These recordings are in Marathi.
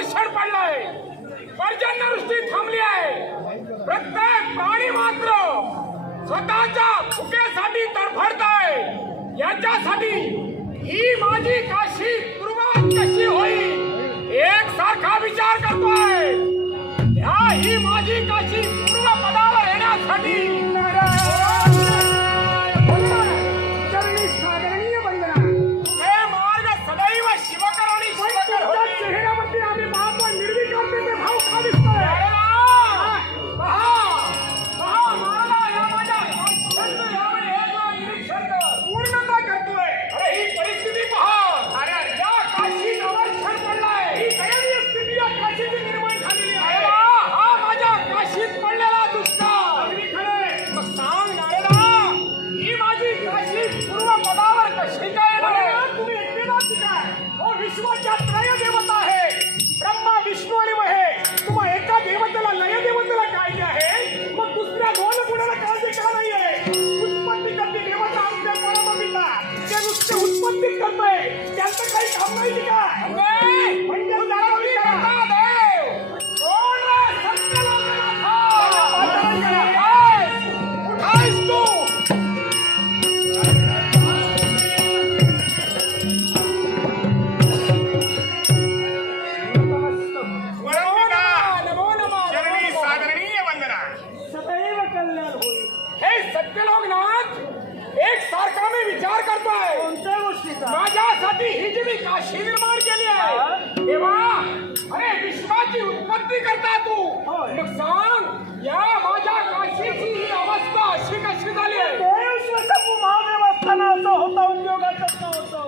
वर्षण पडलंय, पर्जन्यवृष्टी थांबली आहे, प्रत्येक प्राणी मात्र स्वतःच्या भुकेसाठी तडफडताय. याच्यासाठी ही माझी काशी पूर्वात कशी होईल एक सारखा विचार करतोय. ही माझी काशी पूर्व पदावर येण्यासाठी चरणी सादरणीय वंदना. हे मार्ग सदैव शिवकर आणि शिवकर होते. चेहऱ्यामध्ये आम्ही महात्मा निर्विकारते ते भाव का दिसतोय. पूर्णता करतोय. अरे ही परिस्थिती पहा. अरे या काशीत अवर्षण पडलाय. ही दयनीय स्थिती या काशीची निर्माण झालेली आहे. हा माझ्या काशीत पडलेला दुष्काळ. अगदी खरंय. मग सांग नारदा, ही माझी काशी पूर्व पदावर कशी काय येणार? तुम्ही एकटे नाहीत काय. हो विश्वाच्या त्रय देवता आहे, ब्रह्मा विष्णू आणि महेश. तुम्हा एका देवतेला लय देवतेला काळजी आहे, मग दुसऱ्या दोन गुणाला काळजी का नाहीये. उत्पत्ती करते देवता आमच्या परमपिता, ते नुसते उत्पत्ती करतोय, त्यांचं काही काम नाही का. म्हणजे जरा विचारा. देव कोण रे? सत्यलोकनाथ. उठायस तू. चरणी सादरणीय वंदना. सदैव कल्याण होईल. हे सत्यलोकनाथ, एक सारखा मी विचार करतोय. कोणत्या गोष्टीचा. माझ्यासाठी ही जी मी काशी निर्माण केली आहे देवा, अरे विश्वाची उत्पत्ती करता तू. होय. मग सांग, या माझ्या काशीची ही अवस्था अशी कशी झाली आहे? देव शिवशंभू महादेव असताना असं होता उपयोगाचाच नव्हतं.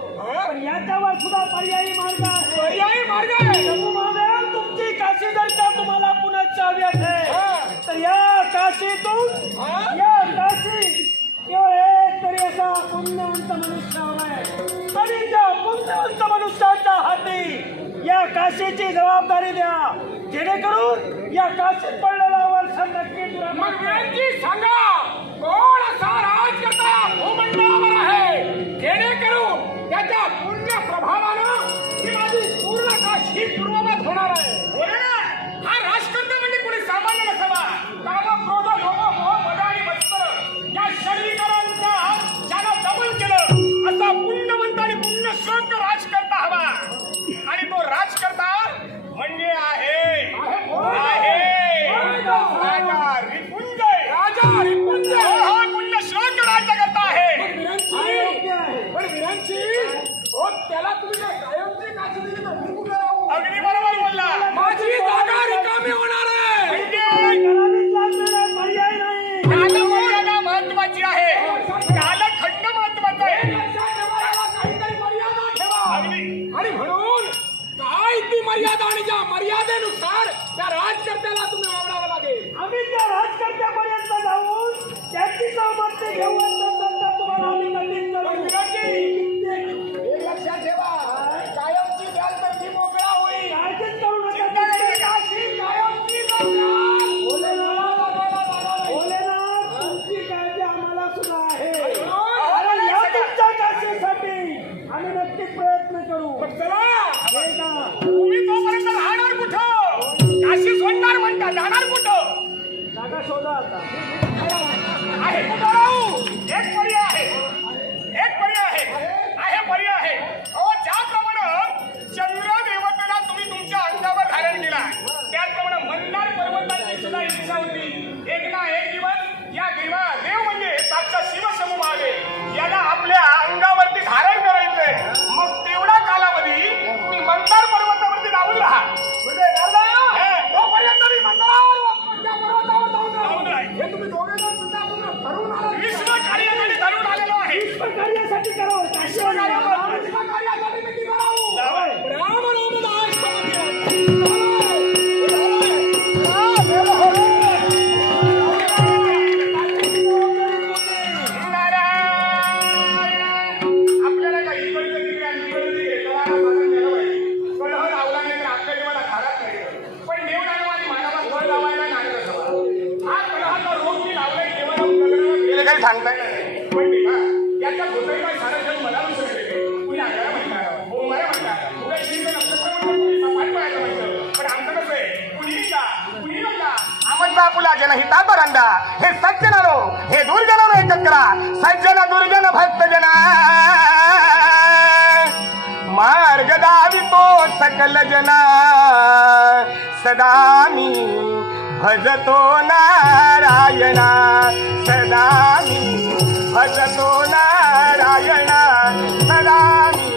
पण याच्यावर सुद्धा पर्यायी मार्ग आहे. पर्यायी मार्ग आहे. शंभू महादेव, तुमची काशी जर का तुम्हाला पुन्हा चावी असेल तर या काशीतून या काशी केवळ एक तरी असा पुण्यवंत मनुष्य हवाय. आणि त्या पुण्यवंत मनुष्याच्या हाती या काशीची जबाबदारी द्या, जेणेकरून या काशीत पडलेला वर्ष नक्की मग विनंती सांगा, कोण असा राजकर्ता भूमंडळावर आहे जेणेकरून त्याच्या पुण्य प्रभावानं ही माझी पूर्ण काशी पूर्ववत होणार आहे. हा राजकर्ता म्हणजे कोणी सामान्य नसावा. काम, क्रोध, लोभ, मोह, मद आणि मत्सर या शरीरांचा ज्यानं दमन केलं असा पुण्यवंत आणि पुण्यश्लोक राजकर्ता हवा. आणि तो राजकर्ता म्हणजे आहे राजा रिपुंजय. राजा रिपुंजय हा पुण्यश्लोक राज्यकर्ता आहे. पण विरांची हो, त्याला तुम्ही काय कायमची काशी दिली तर मी कुठे राहू? अगदी बरोबर बोलला. माझी जागा रिकामी होणार आहे. पर्याय नाही. कालमर्यादा महत्वाची आहे, कालखंड महत्वाचा आहे. काहीतरी मर्यादा ठेवा. आणि म्हणून काय ती मर्यादा, आणि ज्या मर्यादेनुसार त्या राजकर्त्याला तुम्ही वावरावं लागेल. आम्ही त्या राजकर्त्यापर्यंत जाऊन त्याची सामर्थ्य घेऊन नंतर तुम्हाला आम्ही कठीण करू. हे लक्षात ठेवा, कायमची द्याल तर ती मोकळा होईल. काळजीच करू नका. चिंतामणी काशी कायमची द्याल. भोलेनाथ, तुमची काळजी आम्हाला सुद्धा आहे. म्हणून आणि या तुमच्या काशीसाठी आम्ही नक्की प्रयत्न करू. मग चला, हे का? तुम्ही तोपर्यंत राहणार कुठं? काशी सोडणार म्हणता, जाणार कुठं? जागा शोधा आता. आहे कुठं राहू? एक पर्याय आहे, एक पर्याय आहे, आहे पर्याय आहे. अहो, ज्याप्रमाणे चंद्र देवतेला तुम्ही तुमच्या अंगावर धारण केला, त्याचप्रमाणे मंदार पर्वताची सुद्धा इच्छा होती. एक ना एक दिवस या देव म्हणजे साक्षात शिवशंभू महादेव याला आपल्या अंगावरती धारण करायचंय. मग तेवढा कालावधी तुम्ही मंदार पर्वतावरती राहून राहा. म्हणजे तोपर्यंत मी पर्वतावर जाऊन राहील. हे तुम्ही दोघे जण सुद्धा ठरवून आला. विश्व कार्यासाठी ठरवून आलेलो आहे. विश्व कार्यासाठी करावं. विश्व कार्यासाठी मी ती करावं. राम रामदास स्वामी. आपल्याला काही पण देवदानवाने मानवाला फळ लावायला नागत असावा. हा कलहाचा रोग मी लावलाय केवळ गेले काही सांगताय नाही. पण देवा, याच्या घोटाळीला सारं जग मला विसरले. कुणी आगायला म्हणतात, हो मला म्हणतात, तुला श्रीमंत नक्षत्र म्हणतात, कुणी सपाट पाहायला म्हणतात. लावला जनहिताचा रंडा. हे सज्जनानो, हे दुर्जनानो एकत्र करा. सज्जन दुर्जन भक्त जना मार्ग दावितो सकल जना. सदा मी भजतो नारायणा. सदा मी भजतो नारायणा. सदा मी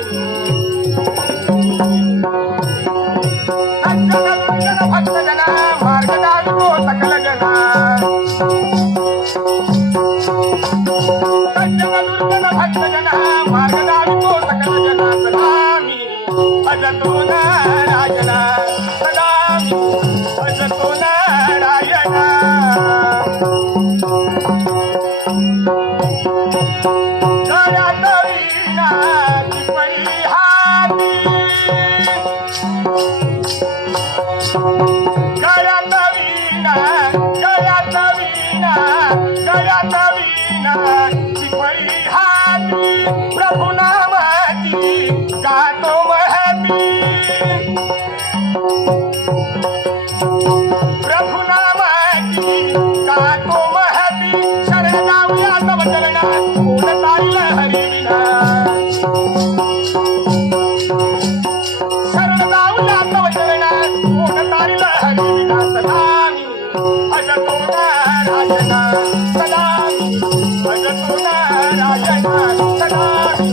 सज्जन दुर्जन भक्त जना मार्ग दावितो सकल जना. सज्जन दुर्जन भक्त जना मार्ग दावितो सकल जना. सदा मी भजतो नारायणा. सदा मी भजतो नारायणा. गळ्यात वीणाची पळी हाती. गळ्यात वीणा, गळ्यात वीणा, गळ्यात वीणाची पळी हाती. प्रभु नामाची गातो महती. प्रभु नामाची गातो महती. शरण जाऊया तव चरणात कोण तारील हरिविना. शरण जाऊया तव चरणात कोण तारील हरिविना. सदा मी भजतो नारायणा. सदा मी भजतो नारायणा. सदा मी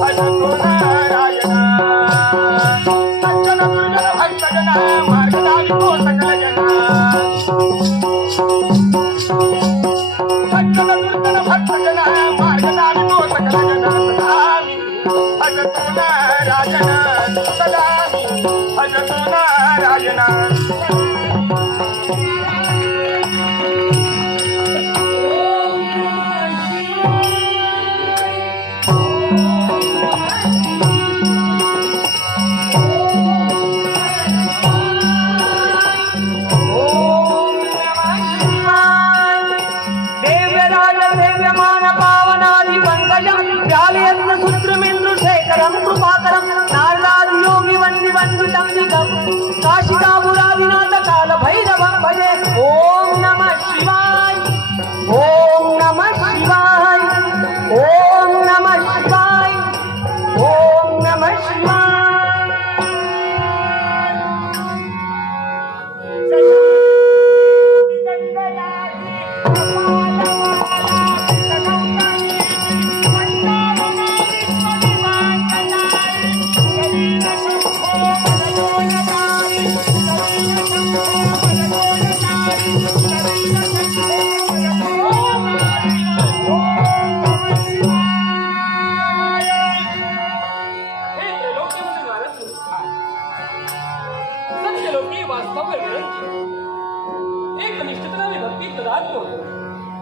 भजतो नारायणा. सज्जन दुर्जन भक्त जना मार्ग दावितो सकल जना. सज्जन दुर्जन भक्त जना मार्ग दावितो सकल जना. सदा मी भजतो नारायणा. सदा मी भजतो नारायणा. काशिकापुरादिनाथ काल भैरवं भजे. ओम नमः शिवाय. ओम नमः शिवाय. ओम नमः शिवाय. ओम नमः शिवाय.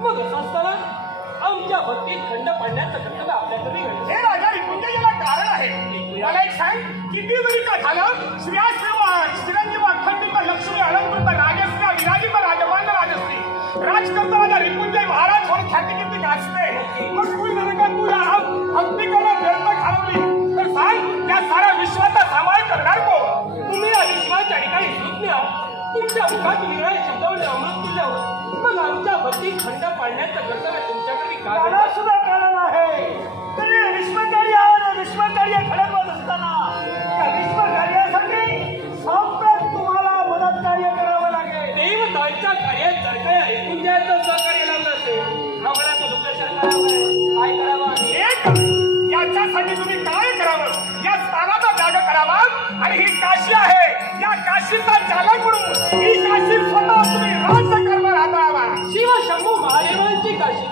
मग असं असताना आमच्या भक्तीत खंड पाडण्याचं कर्तव्य आपल्याकडे घडलं. हे राजा रिपुंजय याला कारण आहे. मला एक सांग, किती जरी का झालं श्रीरंजीव अखंडित लक्ष्मी अलंकृत राजश्री विराजित राजमान राजश्री राजकर्ता राजा रिपुंजय महाराज म्हणून ख्याती किती गाजते. मग तू जर का तू या भक्तीकडे व्यर्थ घालवली तर सांग, या साऱ्या विश्वाचा सांभाळ करणार कोण? तुम्ही या विश्वाच्या ठिकाणी सुज्ञ तुमच्या मुखात निराळे शब्दावले अमृत तुझ्यावर. मग आमच्या भक्तीत खंड पाडण्याचं कर्तव्य तुमच्याकडे का त्याला घडलं? सुद्धा कारण आहे. तरी विश्वकार्य विश्वकार्य घडवत असताना त्या विश्वकार्यासाठी साम्राट तुम्हाला मदत कार्य करावं लागेल. देवतांच्या कार्यात जर काय ऐकून द्यायचं सहकार्य लागलं असेल, आम्हाला तो दुर्दर्शन करावं. काय करावं आम्ही? एक याच्यासाठी तुम्ही काय करावं? या स्थानाचा त्याग करावा आणि ही काशी आहे, या काशीचा चालक म्हणून ही काशी स्वतः तुम्ही राज्य करणार हाताळावा. शिव शंभू महादेवांची काशी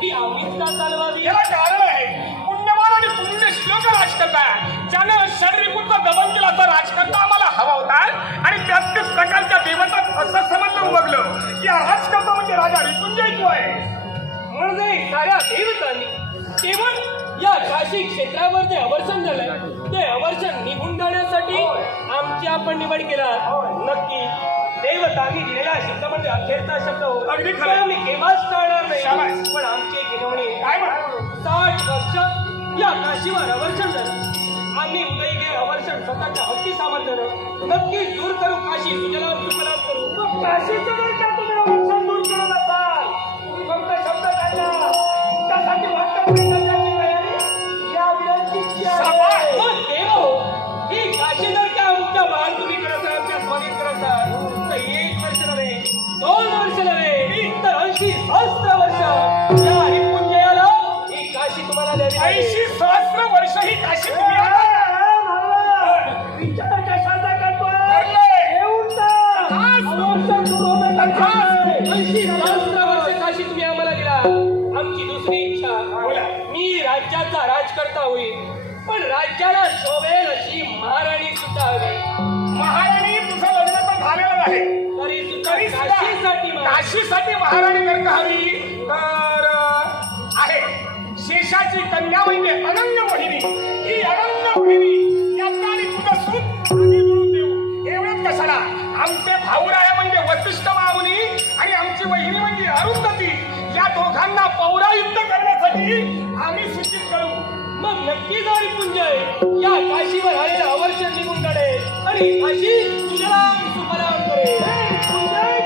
ही आम्हीच का चालवावी? याला कारण आहे, पुण्यवान आणि पुण्य श्लोक राजकर्ता ज्यानं षडरिपूंचं दमन केलं असं राजकर्ता आम्हाला हवा होता. आणि 33 प्रकारच्या देवतात असं समजलं उमगलं की हा राजकर्ता म्हणजे राजा रिपुंजय तो आहे. म्हणजे साऱ्या देवतांनी केवळ या काशी क्षेत्रावर जे अवर्षण झालंय ते अवर्षण निघून जाण्यासाठी आमची आपण निवड केला. नक्की देवतांनी दिलेला शब्द म्हणजे अखेरचा शब्द होता. अगदी खरं. आम्ही केव्हाच टाळणार शाबास. नाही. पण आमची एक विनवणी काय म्हणा? 60 वर्ष या काशीवर अवर्षण झालं. आम्ही उदयगिरी अवर्षण स्वतःच्या हक्की सामर्थ्यानं नक्की दूर करू. काशी सुजलाम सुफलाम करू. काशीचं जर का तुम्ही अवर्षण दूर काशी तुम्ही आता विचार कशाचा करतोय करतोय. येऊन जा. अवर्षण सुरू होतं तथाच. 80 सहस्र वर्ष काशी तुम्ही आम्हाला दिला. आमची दुसरी इच्छा, मी राज्याचा राजकर्ता होईल, पण राज्याला शोभेल अशी महाराणी सुद्धा हवी. महाराणी तुझं लग्न तर झालेलं आहे तरी सुद्धा तरी सुद्धा काशीसाठी काशीसाठी महाराणी जर का हवी तर आहे शेषाची कन्या म्हणजे अनन्य मोहिनी. ही अनन्य मोहिनी यांना आणि तुझं सूत आम्ही मिळून देऊ. एवढंच कशाला आमचे भाऊराया म्हणजे वसिष्ठ मामुनी आणि आमची वहिनी म्हणजे अरुंधती, या दोघांना पौरायुक्त करण्यासाठी आम्ही सूचित करू. मग नक्की जारी पुंजय या काशीवर आलेलं अवर्षण निघून काढेल आणि काशी सुजलाम सुफलाम करेल.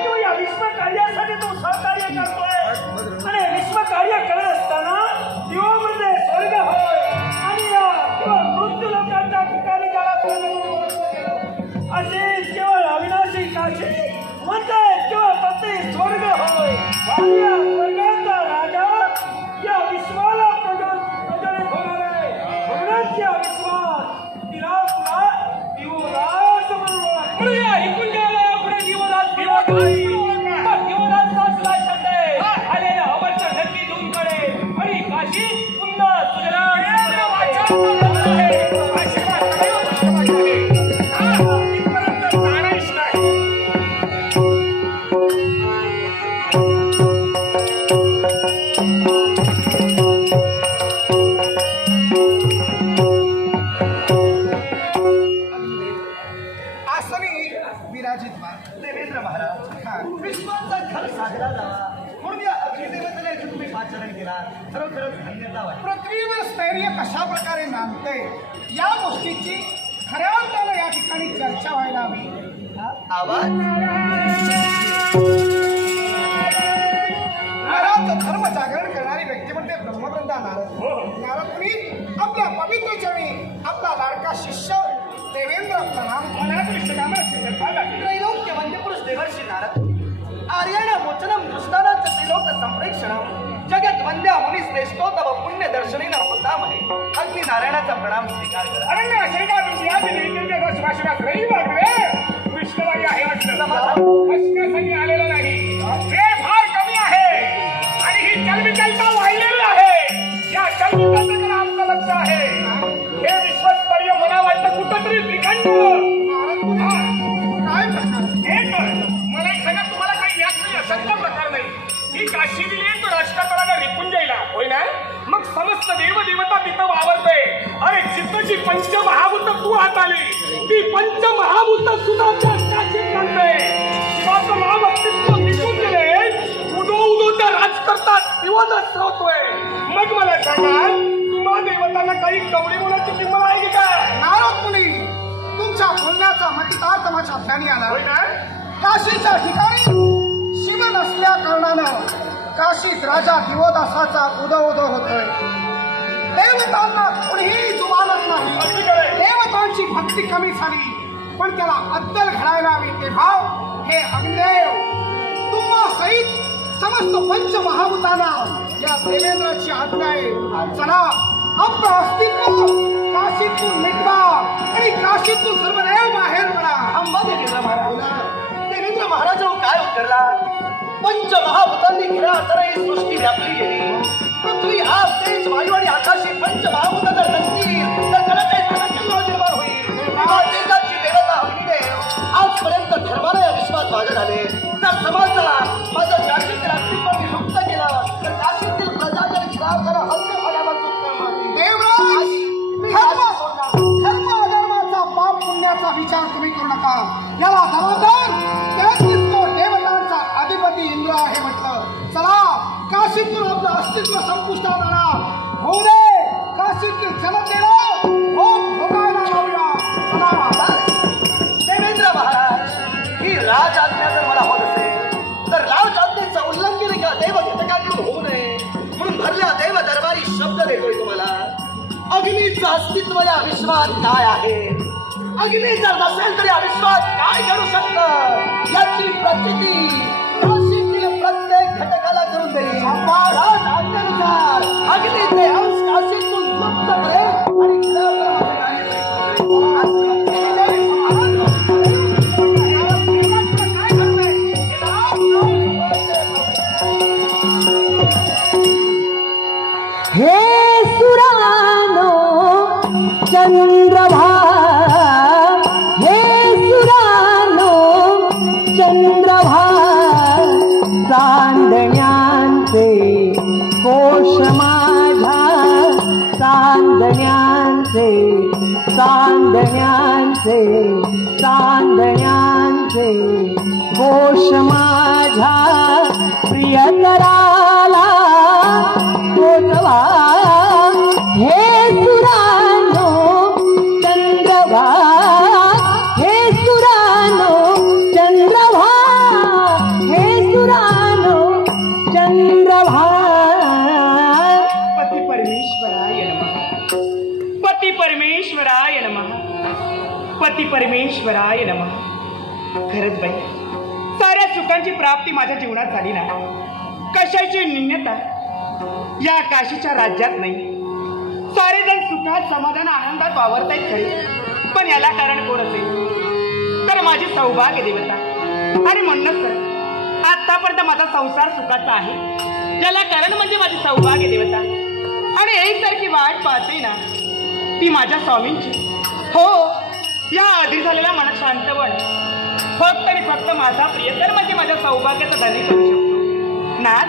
तू या विश्व कार्यासाठी तू सहकार्य करतोय आणि विश्व कार्य करत असताना दिवामध्ये स्वर्ग होय आणि या किंवा मृत्यू लोकांच्या ठिकाणी ज्याला स्वर्ग म्हणून ओळखलं गेलं, अशी केवळ अविनाशी काशी म्हणताय केवळ पती स्वर्ग होय आणि या स्वर्गाचा राजा या विश्वाला प्रज्वलित होणार आहे. म्हणूनच या विश्वात तिला तुला दिवदास म्हणून ओळखलं. म्हणून या निकुंजाला पुढे दिवदास दिवदास दिवदास सासला छंदे आलेलं अवर्षण नक्की धुवून काढेल आणि काशी पुन्हा सुजलाम सुफलाम करेल. आशीर्वाद सदैव पुष्कळवाट आहे. इथपर्यंत जाणं इष्ट आहे. आसनी विराजित देवेंद्र महाराज विश्वाचा घर साजरा जावा म्हणून या अग्निदेवतेला इथे तुम्ही पाचारण केला. खरोखरच धन्यता वाटते. पृथ्वीवर स्थैर्य कशा प्रकारे नांदते या गोष्टीची खऱ्या अर्थानं या ठिकाणी चर्चा व्हायला हवी. आवाज महाराज धर्म जागरण करणारी व्यक्ती म्हणजे ब्रह्मवृंदा नारद. नारद मुनी आपल्या पवित्र चरणी आपला लाडका शिष्य देवेंद्र प्रणाम. त्रैलोक्य वंद्य पुरुष देवर्षी नारद आर्याण मोचनम दुष्टानाच त्रिलोक संप्रेक्षणम जगत वंद्या मुनी श्रेष्ठो तव पुण्य दर्शनेन होतामहे. अग्नी नारायणाचा प्रणाम स्वीकार करा. अनन्य आशीर्वाद तुझ्या दिलीच्या सुभाषिवास रही वागले विष्णुवाई आहे वाटलं असण्यासाठी आलेलं नाही. वेळ फार कमी आहे आणि ही चलबिचलता वाढलेली आहे. या चलबिचलतेकडे आमचं लक्ष आहे. हे विश्वस्तरीय मला वाटतं कुठंतरी श्रीखंड नारद मुनी काय प्रकार एक मला एक सांगा तुम्हाला काही व्यास नाही असंख्य प्रकार नाही. ही काशी दिली आहे तर राजकारणाला रिपुंजयला होय ना. मग समस्त देवदेवता तिथं वावरते. अरे जिथंची पंचमहाभूत तू हाताली ती पंचमहाभूत सुद्धा त्या काशीत घालते. शिवाचं महाभक्तित्व निघून गेले उदो उदो त्या राजकर्तात दिवसच होतोय. मग मला सांगा तुम्हा देवतांना काही कवडी मुलाची किंमत आहे की काय. नारद मुनी तुमच्या बोलण्याचा मतितार्थ माझ्या ध्यानी आला. होय ना. काशीच्या ठिकाणी शिव नसल्या कारणानं काशीत राजा दिवोदासाचा उदो उदो होतोय. देवतांना कुणीही जुमानत नाही. अगदी खरंय. देवतांची भक्ती कमी झाली पण त्याला अद्दल घडायला हवी. ते भाव हे अग्निदेव तुम्हा सहित समस्त पंचमहाभूतांना या देवेंद्राची आज्ञा आहे. चला आपलं अस्तित्व काशीतून मिटवा आणि काशीतून सर्वदेव बाहेर पडा. अंबा देवेंद्र महाराज देवेंद्र महाराज काय उत्तरला. पंचमहाभूतांनी खऱ्या अर्थाने ही सृष्टी व्यापली गेली. पृथ्वी हा तेज वायू आणि आकाश हे पंचमहाभूत जर नसतील तर खरं काही सगळं निर्माण होईल. देवाची देवता अग्निदेव आजपर्यंत धर्माला या विश्वात वागत आले. जर समाजाला माझं काशीतील अस्तित्व मी लुप्त केलं तर काशीतील प्रजा जर खिलाफाला हल्ले होण्यापासून धर्म अधर्माचा पाप पुण्याचा विचार तुम्ही करू नका. याला जबाबदार तेहतीस कोटी देवतांचा अधिपती इंद्र आहे म्हटलं. चला काशीतून आपलं अस्तित्व संपुष्टात आणा. होऊ दे काशीतील जनतेला भोग भोगायला लावूया. चला महाराज. देवेंद्र महाराज ही राज आज्ञा जर मला होत असेल तर राज आज्ञेचं उल्लंघन किंवा देव घटकांकडून होऊ नये म्हणून भरल्या देव दरबारी शब्द देतोय तुम्हाला. अग्नीचं अस्तित्व या विश्वात काय आहे. अग्नी जर नसेल तर या विश्वात काय घडू शकतं याची प्रचिती काशीतील प्रत्येक घटकाला करून देईल. राज आज्ञेनुसार अग्नीचे अंश काशीतून लुप्त करेल आणि घोष माझ्या प्रियकराला पोचवा हे सुरानो चंद्रभा हे सुरानो चंद्रभा हे सुरानो चंद्रभा पती परमेश्वराय नमः पती परमेश्वराय नमः पती परमेश्वराय नमः. खरंच बाई, साऱ्या सुखांची प्राप्ती माझ्या जीवनात झाली ना. कशाची न्यूनता या काशीच्या राज्यात नाही. सारे जण सुखात समाधान आनंदात वावरतायत खरे, पण याला कारण कोण असेल तर माझी सौभाग्य देवता. आणि म्हणूनच तर आतापर्यंत माझा संसार सुखाचा आहे. याला कारण म्हणजे माझी सौभाग्य देवता. आणि एकसारखी वाट पाहते ना ती माझ्या स्वामींची. हो, या आधी झालेला मनात शांतवण फक्त आणि फक्त माझा प्रियकर म्हणजे माझ्या सौभाग्याचा धनी करू शकतो. नाथ,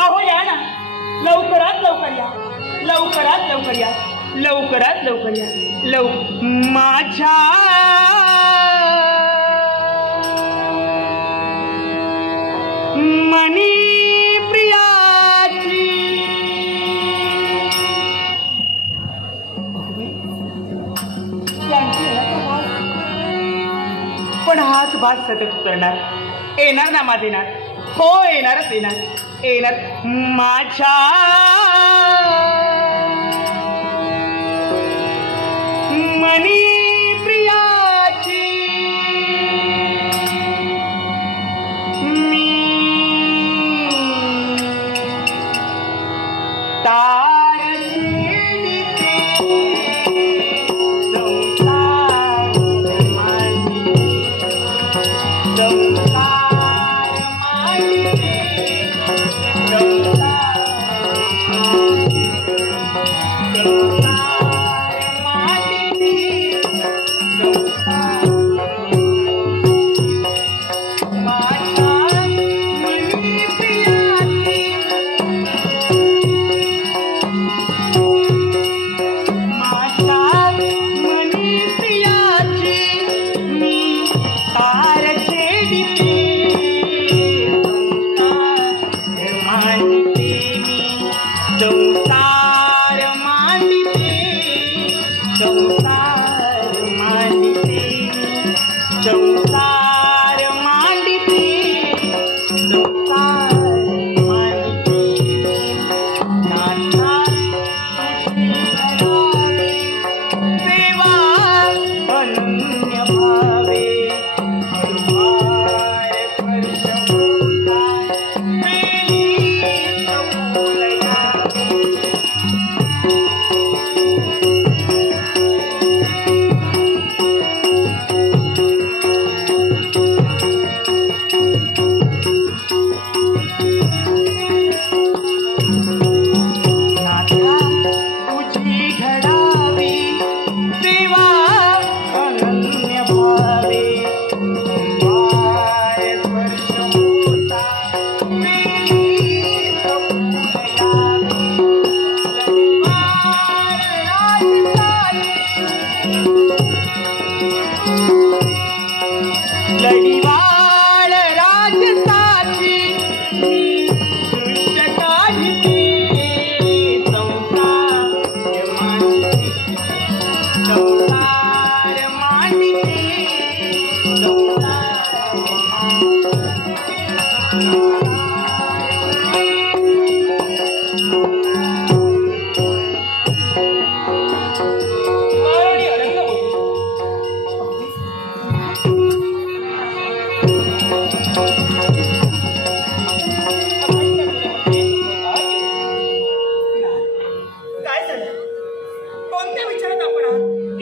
अहो या ना, लवकरात लवकर या, लवकरात लवकर या, लवकरात लवकर या. माझ्या मनी प्रियाची पण हाच भाग सतत उतरणार. येणार ना माझे नाथ, हो येणारच येणार, येणार. माझ्या मनी प्रियाची मी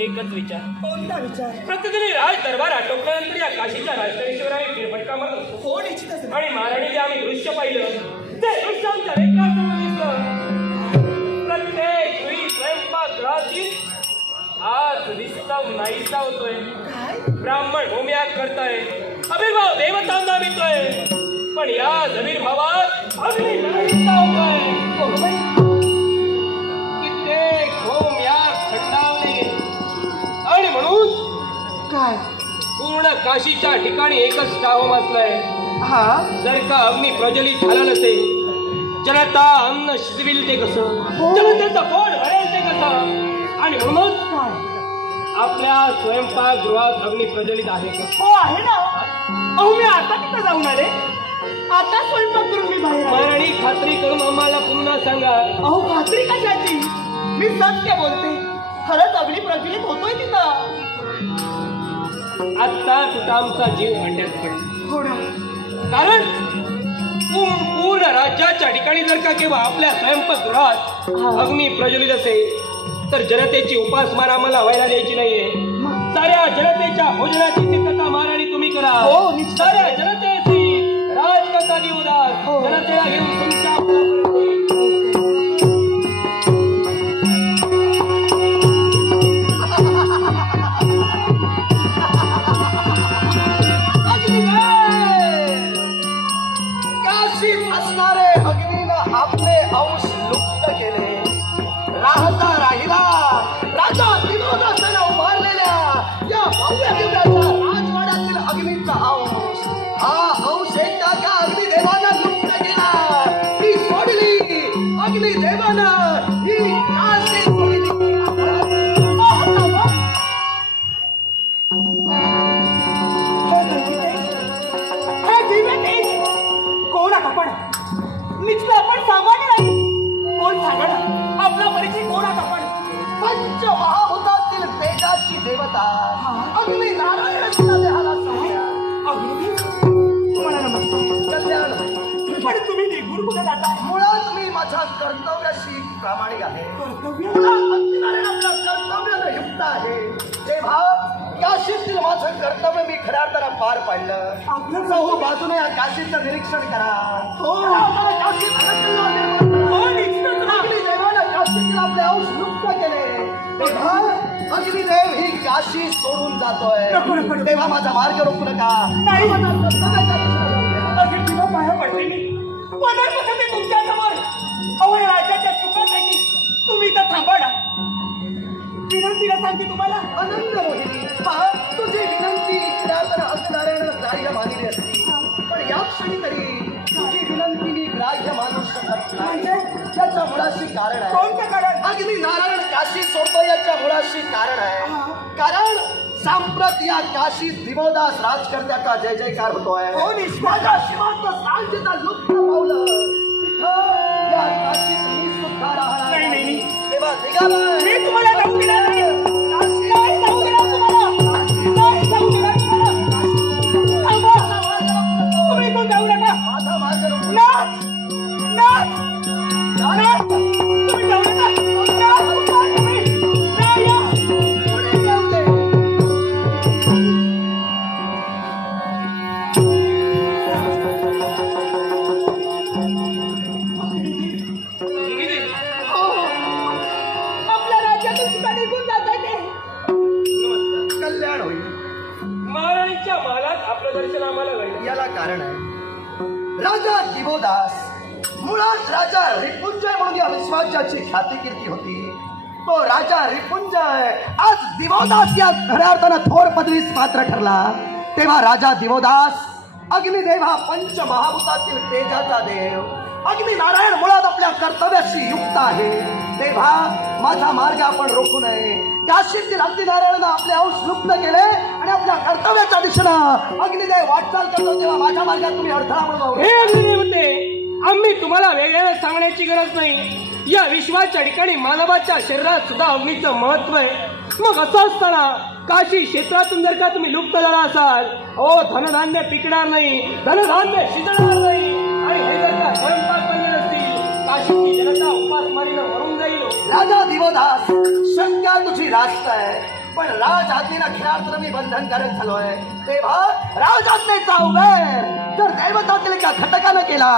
एकच विचार. कोणता विचार? प्रत्येकाने राज दरबार आटोपल्यानंतर या काशीच्या राजधानीश्वराने फेरफटका मारत असतो. हो निश्चितच. आणि महाराणी जे आम्ही दृश्य पाहिलं ते दृश्य आमच्या रेखासमोर दिसलं. प्रत्येक वेळी स्वयंपाकगृहातील आज निस्तम नाहीसा होतोय. ब्राह्मण होम्या करताय, अभिभाव देवतांना मिळतोय, पण या जमीरभावात अग्नी नाहीसा होतोय. कित्येक होम या खंडावले आणि म्हणून काय? पूर्ण आपलं काशीच्या ठिकाणी एकच टावम असलंय. हा जर का अग्नी प्रज्वलित झाला नसेल, जनता अन्न शिजविल ते कसं, जनतेचं पोट भरेल ते कसं? आणि म्हणून आपल्या स्वयंपाकगृहात अग्नी प्रज्वलित आहे का? हो आहे ना. अहो मी आता तिथं जाऊन आले. आता स्वयंपाक करून मी बाहेर आले. महाराणी खात्री करून आम्हाला पुन्हा सांगा. अहो खात्री कशाची? मी सत्य बोलते. खरंच अग्नी प्रज्वलित होतोय तिथं. आता तुझा आमचा जीव भांड्यात पडला. हो ना. कारण पूर्ण राज्याच्या ठिकाणी जर का किंवा आपल्या स्वयंपाकगृहात अग्नी प्रज्वलित असेल तर जनतेची उपासमार आम्हाला व्हायला द्यायची नाहीये. साऱ्या जनतेच्या भोजनाची सिद्धता महाराणी तुम्ही करा. हो, निश्चित. साऱ्या जनतेची राजकथा देऊ द्या. हो. जनतेला घेऊन तुमच्या पुढापुढे काशीत असणारे अग्नीनं आपले अंश लुप्त केले. राहता राहिला राजा दिवोदासाने उभारलेल्या या भव्य दिव्याच्या राजवाड्यातील अग्नीचा अंश. हा अंश एकदा का अग्निदेवानं लुप्त केला. ती सोडली अग्निदेवानं ही काशी सोडली. हे दिव्य तेज कोण आपण? निश्चित आपण सामान्य नाही. कोण सांगा ना आपला परिचय. कोण आपण? पंचमहाभूतातील तेजाची देवता अग्नी नारायण तिला देहाला सांगल्या. अग्निदेव तुम्हाला नमस्कार. कल्याण पण तुम्ही निघून कुठे जाताय? मुळात मी माझ्या कर्तव्याशी प्रामाणिक आहे. कर्तव्य. मुळात अग्निनारायण आपल्या कर्तव्यानं युक्त आहे. तेव्हा काशीतील माझं कर्तव्य मी खऱ्या अर्थानं पार पाडलं. चहू बाजूने या काशीचं निरीक्षण करा. हो. आम्हाला काशीत अडकलेला निर्माण करा. हो, निश्चितच ना. अग्निदेवानं काशीतील आपले अंश लुप्त केले. तेव्हा अग्निदेव ही काशी सोडून जातोय. नको, नको, नको. तेव्हा माझा मार्ग रोखू नका. नाही. माझा कर्तव्याच्या दिशेने जाऊ द्या. अगदी तुला पाया पडले मी. पदर कसं ते तुमच्या समोर. अहो या राज्याच्या सुखासाठी तुम्ही इथं थांबा ना. विनंतीला सांगते तुम्हाला. आनंद मोहिनी पहा, तुझी विनंती खऱ्यापण अग्निनारायणाला ग्राह्य मानली असती. पण या क्षणी तरी तुझी विनंती मी ग्राह्य मानू शकत नाही. याच्या मुळाशी कारण आहे. कोणतं कारण? अग्निनारायण काशी सोडतो याच्या मुळाशी कारण आहे. कारण सांप्रत या काशीत दिवोदास राजकर्त्याचा जय जयकार होतोय. हो, निश्चित. माझ्या शिवाचं सांजेचा लुप्त पावलं इथं या काशीत मी सुद्धा राहणार नाही, नाही, नाही. तेव्हा निघाला मी तुम्हाला जाऊ देणार नाही. नाही जाऊ देणार तुम्हाला. नाही जाऊ देणार तुम्हाला. थांबा. तुम्ही इथून जाऊ नका. माझा मार्ग रोखू नाथ! नाथ! नाथ! तुम्ही जाऊ नका. नाथ, उठा तुम्ही. नाही या. पुढे जाऊ दे. हो. आपल्या राज्यातून सुद्धा निघून जात आहे ते. कल्याण होईल. महाराणीच्या महालात आपलं दर्शन आम्हाला घडलं. याला कारण आहे राजा दिवोदास. मुळात राजा रिपुंजय म्हणून या विश्वाच्याची ख्याती कीर्ती होती. तो राजा रिपुंजय आज दिवोदास या खऱ्या अर्थानं थोर पदवीस पात्र ठरला. तेव्हा राजा दिवोदास अग्निदेव हा पंचमहाभूतातील तेजाचा देव. अग्निनारायण मुळात आपल्या कर्तव्याशी युक्त आहे. तेव्हा माझा मार्ग आपण रोखू नये. काशीतील अग्निनारायणानं आपले अंश लुप्त केले आणि आपल्या कर्तव्याच्या दिशेनं अग्निदेव वाटचाल करतो. तेव्हा माझ्या मार्गात तुम्ही अडथळा म्हणून हे अग्निदेवते, आम्ही तुम्हाला वेगवेगळं सांगण्याची गरज नाही. या विश्वाच्या ठिकाणी मानवाच्या शरीरात सुद्धा अग्नीचं महत्व आहे. मग असं असताना काशी क्षेत्रातून जर का तुम्ही लुप्त झाला असाल, धनधान्य पिकणार नाही, धनधान्य शिजणार नाही आणि हे जर का स्वयंपाक बनले नसतील, काशीची जनता उपासमारीनं मरून जाईल. राजा दिवोदास शंका तुझी रास्त आहे. पण राज आज्ञेला खिळात मी बंधनकारक झालोय. तेव्हा राज आज्ञेचा उभे जर दैवतातील एका घटकानं केला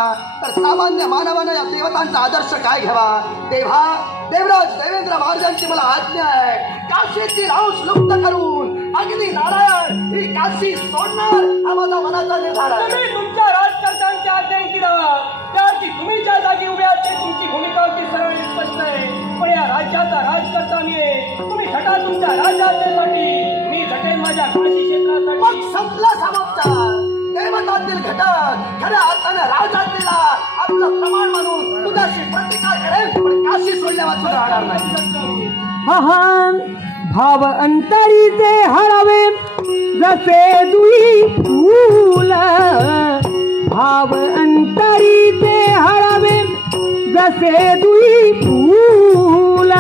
तर सामान्य मानवानं या देवतांचा आदर्श काय घ्यावा. तेव्हा देवराज देवेंद्र महाराजांची मला आज्ञा आहे. काशीतील अंश लुप्त करून अग्नी नारायण ही काशी सोडणार हा माझा मनाचा निर्धार आहे. तुम्ही तुमच्या राजकर्त्यांच्या आज्ञांची राहा. त्याची तुम्ही ज्या जागी उभे आहात ते तुमची भूमिका अगदी सरळ स्पष्ट आहे. पण या राज्याचा राजकर्ता मी आहे. तुम्ही झटा तुमच्या राज्यासाठी, मी झटेन माझ्या काशी क्षेत्रासाठी. मग संपला समाप्त. देवतांतील घटक खऱ्या अर्थाने राजातलेला आपलं प्रमाण म्हणून तुझ्याशी प्रतिकार करेल, पण काशी सोडल्या वाचून राहणार नाही. महान भाव अंतरीचे हळवे जसे दुई फूल, भाव अंतरीचे हळवे जसे दुई फूल,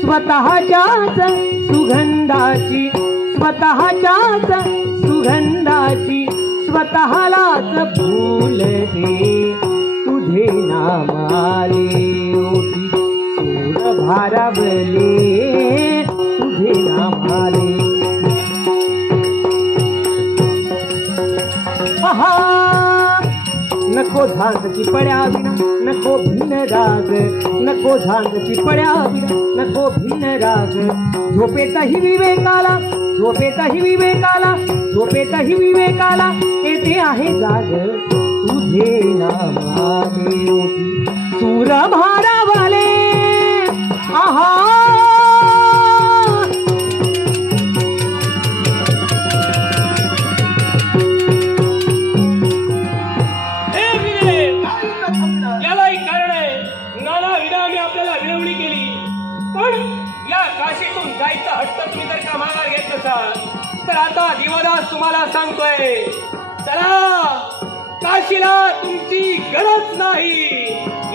स्वतःच्याच सुगंधाची स्वतःच्याच सुगंधाची स्वतःलाच फूल दे, तुझे नामाले ओठी सूर भारावले, तुझे नामाले. आहा नको झांजची पड्या विना नको भिन राग, नको झांजची पड्या विना नको भिन राग. झोपेतही विवेकाला झोपेतही विवेकाला झोपेतही विवेकाला येते आहे जाग, तुझे नामाले ओठी सूर भारावले. आहा हे विनय, यालाही कारण आहे. नाना विधा मी आपल्याला विनवणी केली, पण या काशीतून जायचा हट्ट तुम्ही जर का माघार घेत नसाल तर आता दिवदास तुम्हाला सांगतोय, चला काशीला तुमची गरज नाही.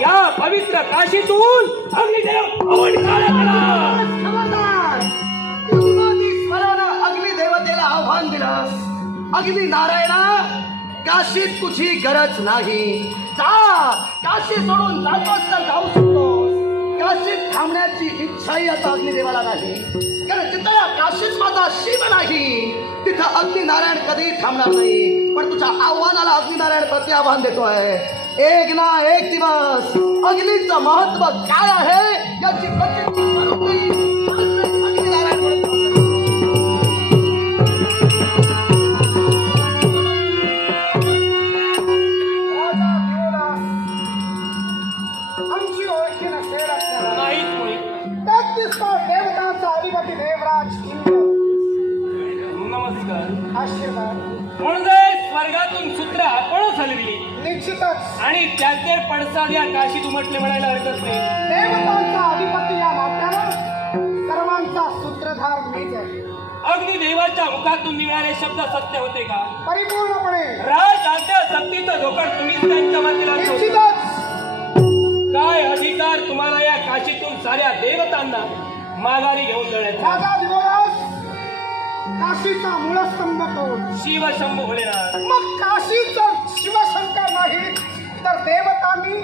या पवित्र काशीतून अग्निदेव अवनिकाला करा. खबरदार, ईश्वरानं अग्निदेवतेला आव्हान दिलंस. अग्नि नारायणा, काशीत तुझी गरज नाही. जा, काशी सोडून जातोस तर जाऊ शकतोस. काशीत थांबण्याची इच्छाही आता अग्निदेवाला नाही, कारण जिथं या काशीत माझा शिव नाही तिथं अग्निनारायण कधी थांबणार नाही. पण तुझ्या आव्हानाला अग्निनारायण प्रति आव्हान देतोय. एक ना एक दिवस अग्नीचं महत्व काय आहे याची प्रचिती करून देईल. अग्निनारायण म्हणत असेल. राजा देवदास आमची ओळखी नसेल आपल्याला. नाहीच मुळी. त्यात दिसतो देवतांचा अधिपती देवराज इंद्र. नमस्कार. आशीर्वाद. म्हणजे स्वर्गातून सूत्र आपणच हलविली निश्चितच आणि त्याचे पडसाद या काशीत उमटले म्हणायला हरकत नाही. देवतांचा अधिपती या नात्यानं सर्वांचा सूत्रधार मीच आहे. अगदी देवाच्या मुखातून निघणारे शब्द सत्य होते का? परिपूर्णपणे. राज आद्या सत्तीचं धोकड तुम्हीच त्यांच्या मातीला ठेवता. निश्चितच. काय अधिकार तुम्हाला या काशीतून साऱ्या देवतांना माघारी घेऊन जाण्याचा? राजा दिवस काशीचा मूळस्तंभ कोण? शिव शंभू भोलेनाथ. मग काशीचा शिवशंकर नाही तर देवतांनी